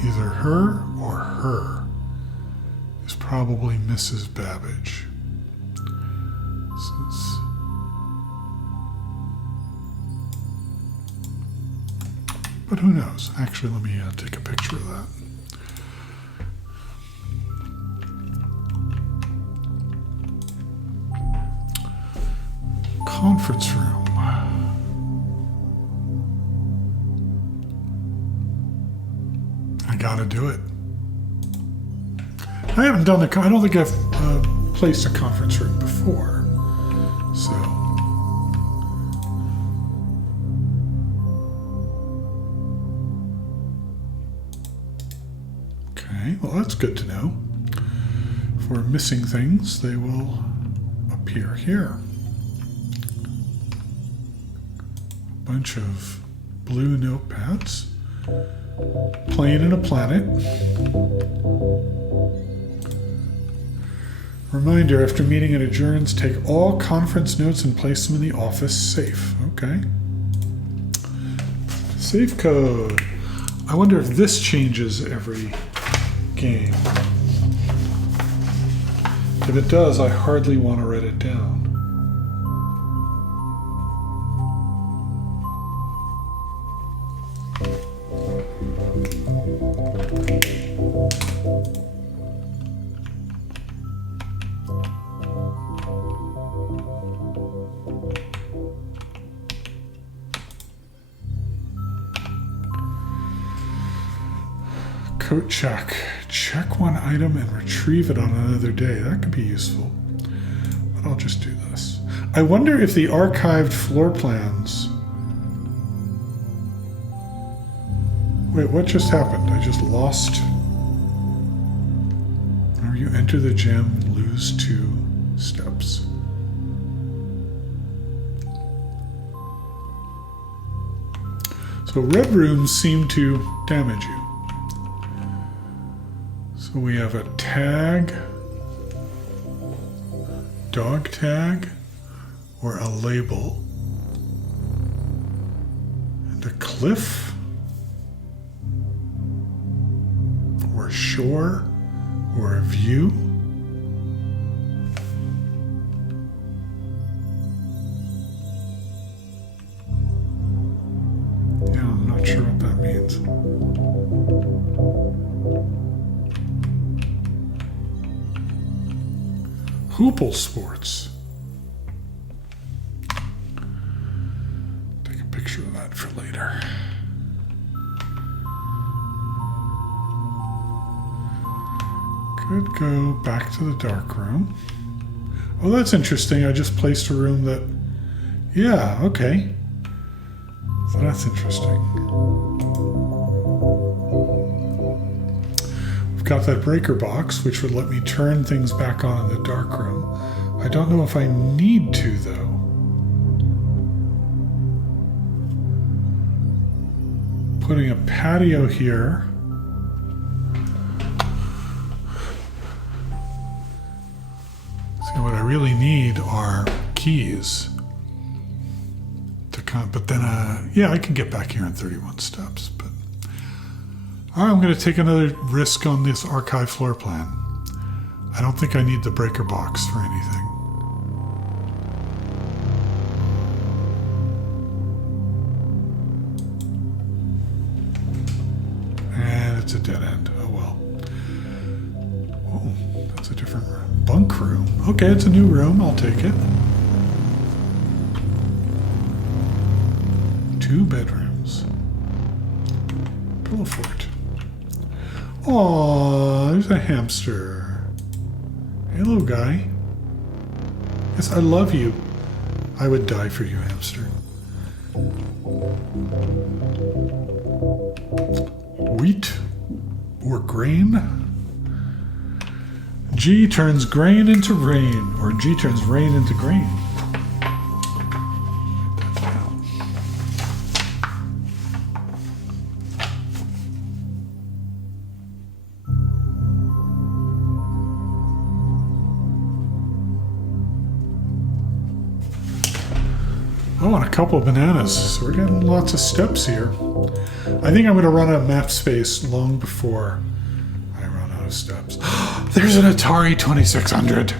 either her or her, is probably Mrs. Babbage. But who knows? Actually, let me take a picture of that. Conference room. I gotta do it. I haven't done I don't think I've placed a conference room before. So. Okay, well that's good to know. For missing things, they will appear here. Bunch of blue notepads. Plane and a planet. Reminder, after meeting and adjourns, take all conference notes and place them in the office safe. Okay. Safe code. I wonder if this changes every game. If it does, I hardly want to write it down. Coat check. Check one item and retrieve it on another day. That could be useful. But I'll just do this. I wonder if the archived floor plans... Wait, what just happened? I just lost... Whenever you enter the gym, lose 2 steps. So red rooms seem to damage you. So we have a tag, dog tag, or a label, and a cliff, or a shore, or a view. Yeah, I'm not sure what that means. Hoople Sports. Take a picture of that for later. Could go back to the dark room. Oh, that's interesting. I just placed a room that... Yeah, okay. So that's interesting. Got that breaker box, which would let me turn things back on in the dark room. I don't know if I need to, though. Putting a patio here. See, what I really need are keys. But then, yeah, I can get back here in 31 steps, but... All right, I'm going to take another risk on this archive floor plan. I don't think I need the breaker box for anything. And it's a dead end. Oh well. Oh, that's a different room. Bunk room. Okay, it's a new room. I'll take it. 2 bedrooms. Pillow fort. Aw, there's a hamster. Hey, little guy. Yes, I love you. I would die for you, hamster. Wheat or grain? G turns grain into rain, or G turns rain into grain. Oh, and a couple of bananas. So we're getting lots of steps here. I think I'm going to run out of map space long before I run out of steps. There's an Atari 2600.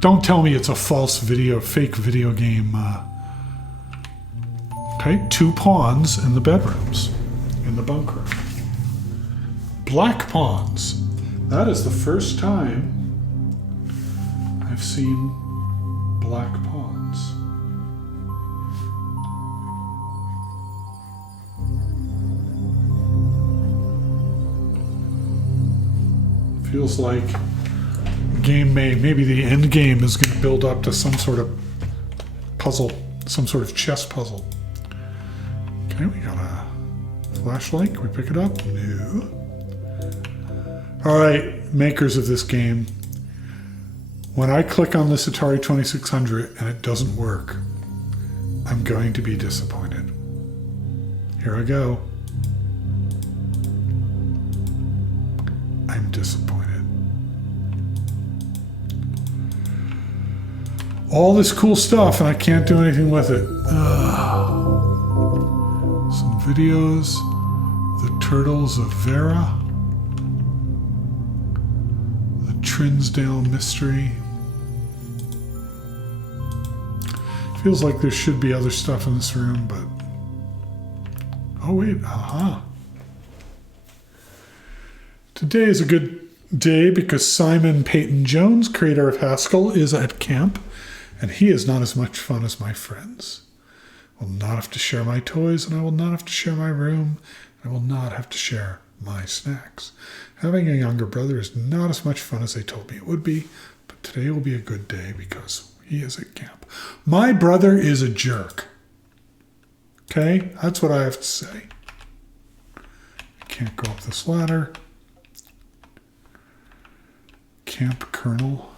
Don't tell me it's a fake video game. Okay, 2 pawns in the bedrooms, in the bunker. Black pawns. That is the first time I've seen black pawns. Feels like game maybe the end game is going to build up to some sort of puzzle, some sort of chess puzzle. Okay, we got a flashlight. Can we pick it up? No. All right, makers of this game. When I click on this Atari 2600 and it doesn't work, I'm going to be disappointed. Here I go. I'm disappointed. All this cool stuff and I can't do anything with it. Some videos. The Turtles of Vera. The Trinsdale Mystery. Feels like there should be other stuff in this room, but... Oh wait, aha. Today is a good day because Simon Peyton Jones, creator of Haskell, is at camp. And he is not as much fun as my friends. I will not have to share my toys, and I will not have to share my room, and I will not have to share my snacks. Having a younger brother is not as much fun as they told me it would be, but today will be a good day because he is at camp. My brother is a jerk. Okay? That's what I have to say. I can't go up this ladder. Camp Colonel.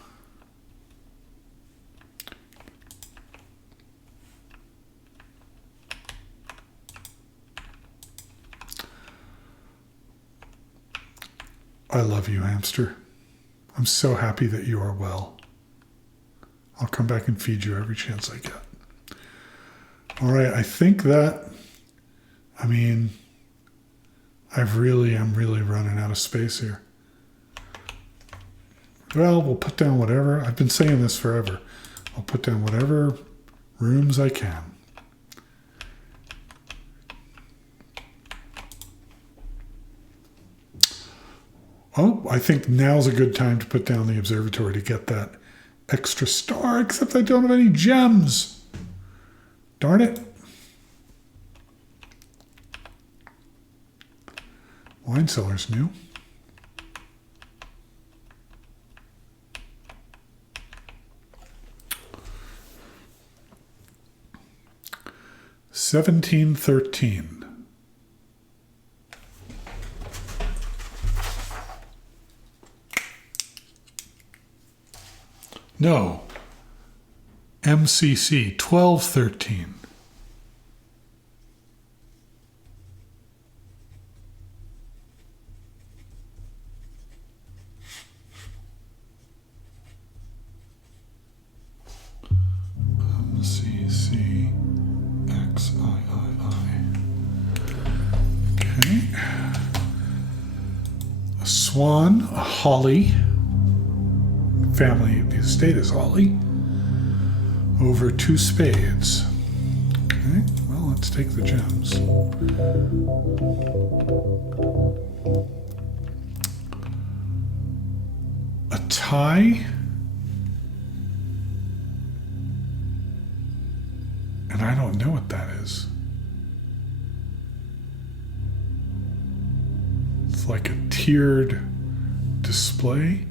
I love you, hamster. I'm so happy that you are well. I'll come back and feed you every chance I get. All right, I think that, I'm really running out of space here. Well, we'll put down whatever. I've been saying this forever. I'll put down whatever rooms I can. Oh, I think now's a good time to put down the observatory to get that extra star, except I don't have any gems. Darn it. Wine cellar's new. $17.13. No. MCC 1213. MCC XIII. Okay. A swan, a holly. Family, the estate is holly. Over 2 spades. Okay, well, let's take the gems. A tie. And I don't know what that is. like a tiered display.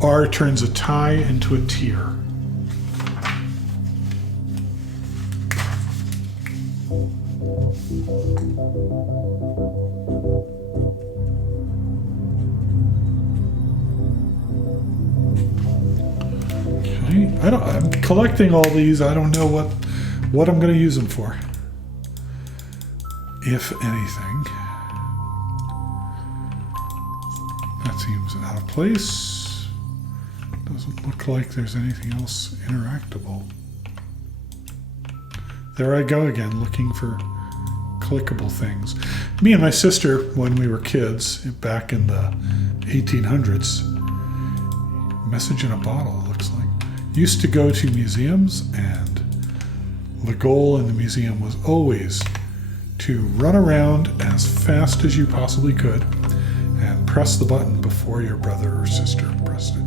R turns a tie into a tier. Okay, I'm collecting all these. I don't know what I'm going to use them for, if anything. That seems out of place. Doesn't look like there's anything else interactable. There I go again, looking for clickable things. Me and my sister, when we were kids, back in the 1800s, message in a bottle, it looks like, used to go to museums, and the goal in the museum was always to run around as fast as you possibly could and press the button before your brother or sister pressed it.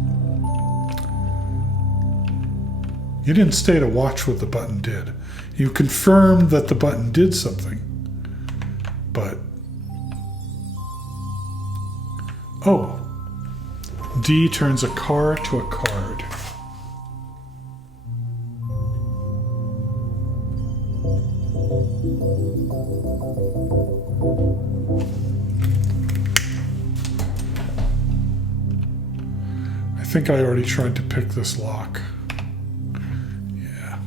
You didn't stay to watch what the button did. You confirmed that the button did something, but... Oh. D turns a car to a card. I think I already tried to pick this lock. Yeah.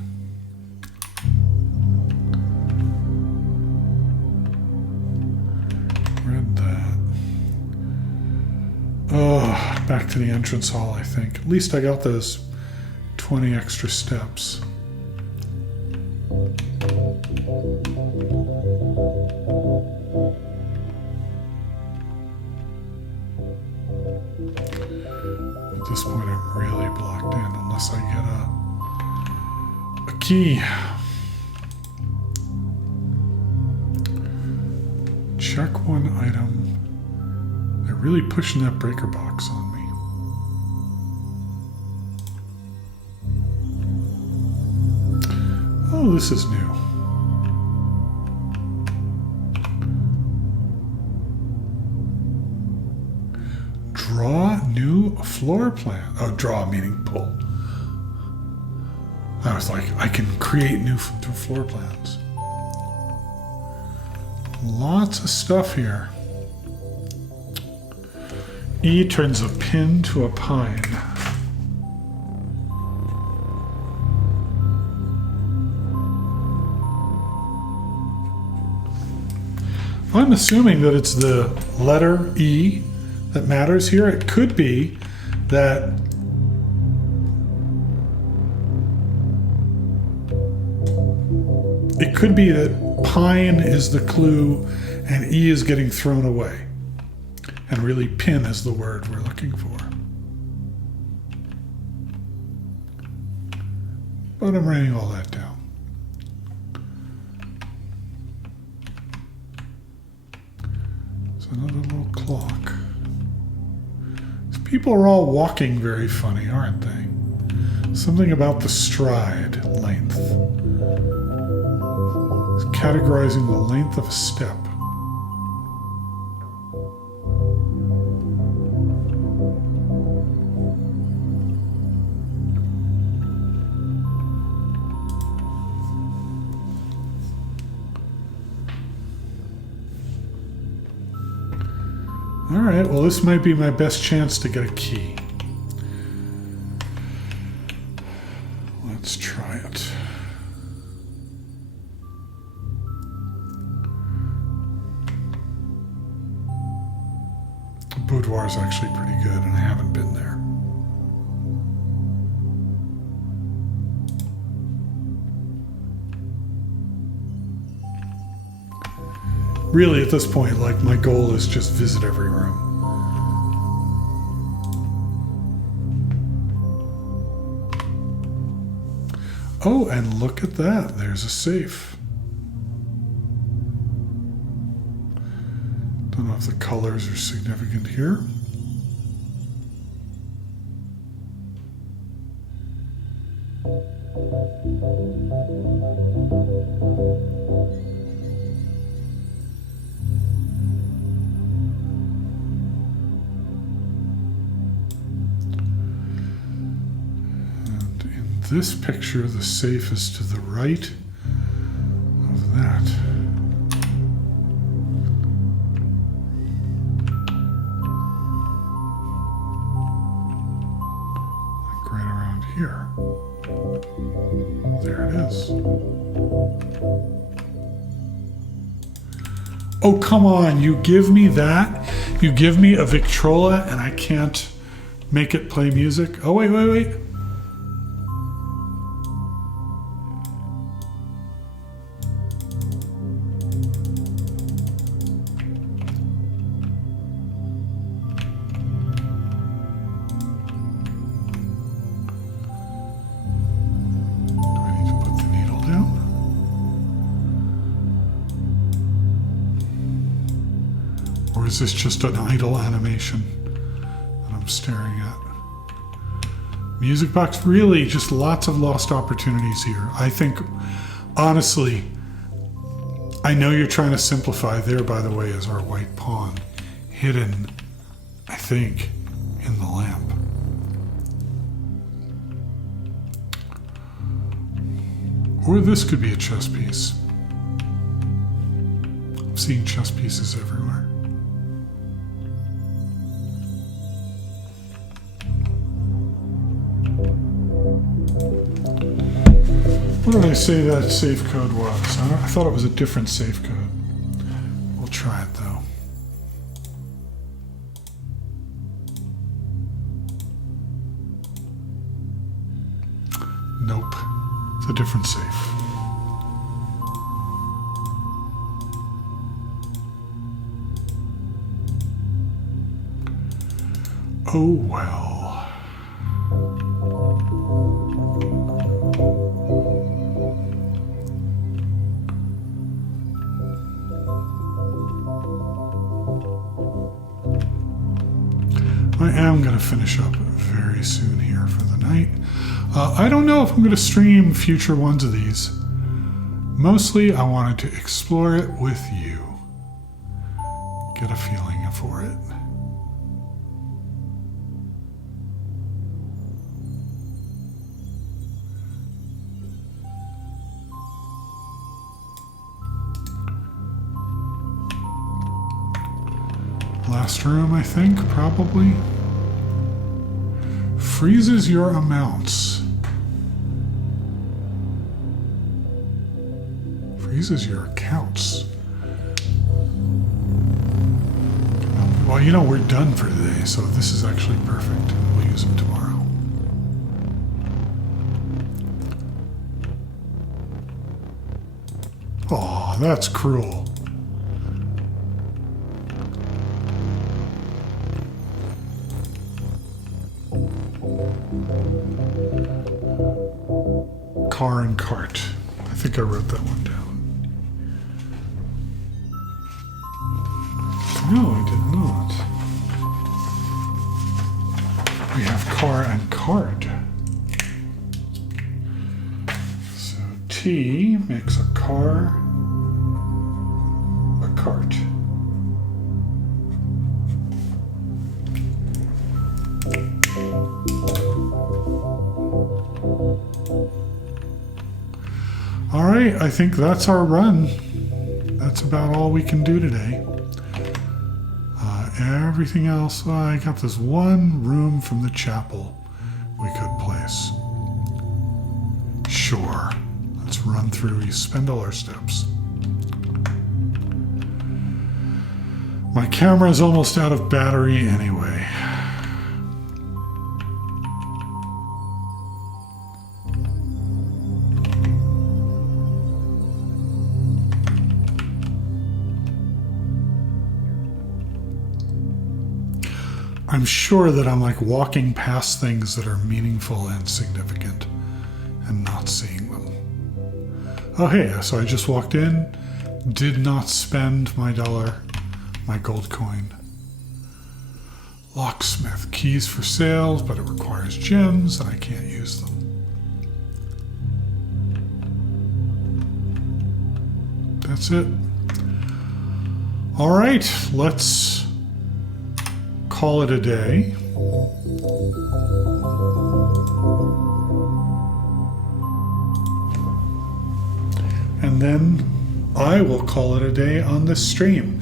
Read that. Oh, back to the entrance hall, I think. At least I got those 20 extra steps. At this point, I'm really blocked in unless I get a key. Check one item. They're really pushing that breaker box on me. Oh, this is new. Draw new floor plan. Oh, draw meaning pull. I was like, I can create new floor plans. Lots of stuff here. E turns a pin to a pine. I'm assuming that it's the letter E that matters here. It could be that pine is the clue and E is getting thrown away. And really pin is the word we're looking for. But I'm writing all that down. It's another little clock. These people are all walking very funny, aren't they? Something about the stride length. It's categorizing the length of a step. All right, well, this might be my best chance to get a key. Let's try it. The boudoir is actually pretty good, and I haven't been there. Really, at this point, like, my goal is just visit every room. Oh, and look at that. There's a safe. Don't know if the colors are significant here. this picture, the safe is to the right of that. Like right around here. There it is. Oh, come on. You give me that? You give me a Victrola and I can't make it play music? Oh, wait. Or is this just an idle animation that I'm staring at? Music box, really just lots of lost opportunities here. I think, honestly, I know you're trying to simplify. There, by the way, is our white pawn hidden, I think, in the lamp. Or this could be a chess piece. I'm seeing chess pieces everywhere. What did I say that safe code was? I thought it was a different safe code. We'll try it though. Nope. It's a different safe. Oh well. I am going to finish up very soon here for the night. I don't know if I'm going to stream future ones of these. Mostly I wanted to explore it with you. Get a feeling for it. Last room, I think, probably. Freezes your amounts. Freezes your accounts. Well, you know, we're done for today, so this is actually perfect. We'll use them tomorrow. Oh, that's cruel. Car and cart. I think I wrote that one down. No, I did not. We have car and cart. So T makes a car, a cart. All right, I think that's our run. That's about all we can do today. Everything else, I got this one room from the chapel we could place. Sure, let's run through. We spend all our steps. My camera is almost out of battery anyway. I'm sure that I'm like walking past things that are meaningful and significant and not seeing them. Oh, hey, so I just walked in, did not spend my dollar, my gold coin. Locksmith, keys for sales, but it requires gems and I can't use them. That's it. All right, let's call it a day. and then I will call it a day on this stream.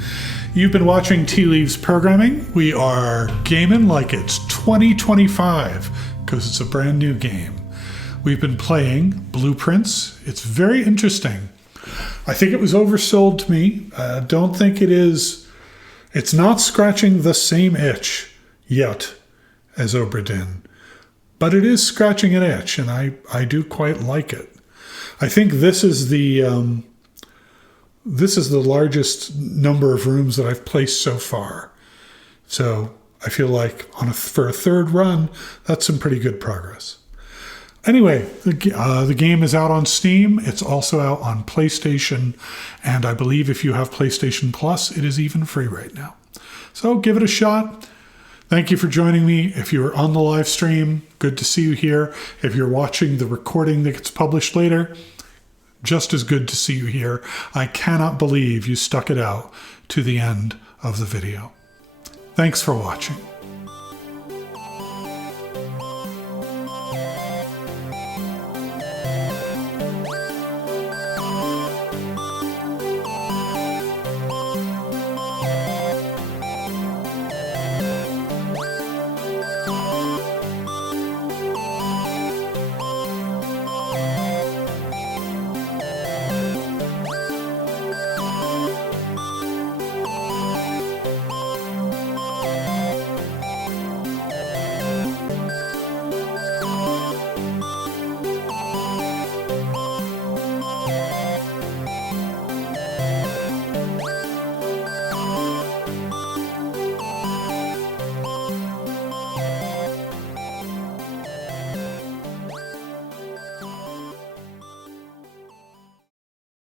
You've been watching Tea Leaves Programming. We are gaming like it's 2025 because it's a brand new game. We've been playing Blueprints. It's very interesting. I think it was oversold to me. I don't think it is. It's not scratching the same itch yet as Obra Dinn, but it is scratching an itch, and I do quite like it. I think this is the largest number of rooms that I've placed so far. So I feel like for a third run, that's some pretty good progress. Anyway, the game is out on Steam. It's also out on PlayStation. And I believe if you have PlayStation Plus, it is even free right now. So give it a shot. Thank you for joining me. If you are on the live stream, good to see you here. If you're watching the recording that gets published later, just as good to see you here. I cannot believe you stuck it out to the end of the video. Thanks for watching.